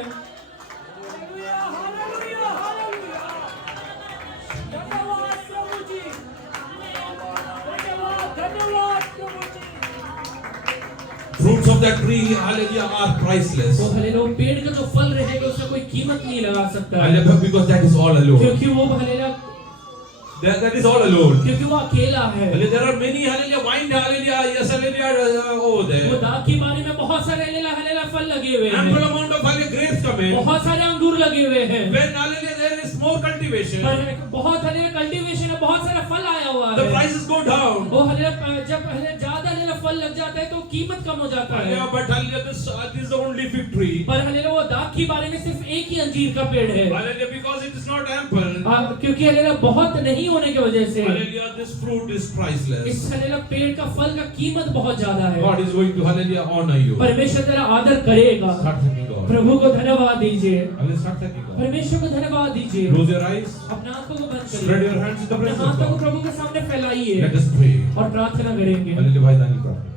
Fruits of that tree, hallelujah, are priceless. तो हलेलो पेड़ का जो फल रहेगा उसका कोई कीमत नहीं लगा सकता है। Hallelujah, because that is all alone. क्योंकि वो हलेला That is all alone. क्योंकि वो अकेला है। Hallelujah, there are many hallelujah wine hallelujah yes hallelujah over वो there. दाग की बारी में बहुत सारे हलेला फल लगे हुए Ample हैं। amount of hallelujah grapes coming. बहुत सारे अंगूर लगे हुए हैं। When hallelujah there is more cultivation, पर बहुत हलेला कल्टीवेशन है, बहुत सारा फल आया हुआ the है। prices go down. वो हलेला जब हलेला ज्यादा हलेला फल लग जाता है तो कीमत कम हो जाता है। Hallelujah, but hallelujah this is the only fig tree. पर हलेला वो दाग की बारी में सिर्फ एक ही अंजीर का पेड़ है। Hallelujah, because it is not ample. क्योंकि हलेला बहुत नहीं होने की वजह से Hallelujah, this fruit is priceless. इस हलेला पेड़ का फल का कीमत बहुत ज्यादा है। God is going to hallelujah honor you. परमेश्वर तेरा आदर करेगा। Start thanking God. प्रभु को धन्यवाद दीजिए। Hallelujah, start thanking God. परमेश्वर को धन्यवाद दीजिए। Close your eyes. अपने आंखों को बंद Spread करिए। your hands in the अपने presence of हाथों को God. प्रभु के सामने फैलाइए Let us pray. और प्रार्थना करेंगे। Hallelujah, भाई दानी प्रार्थना.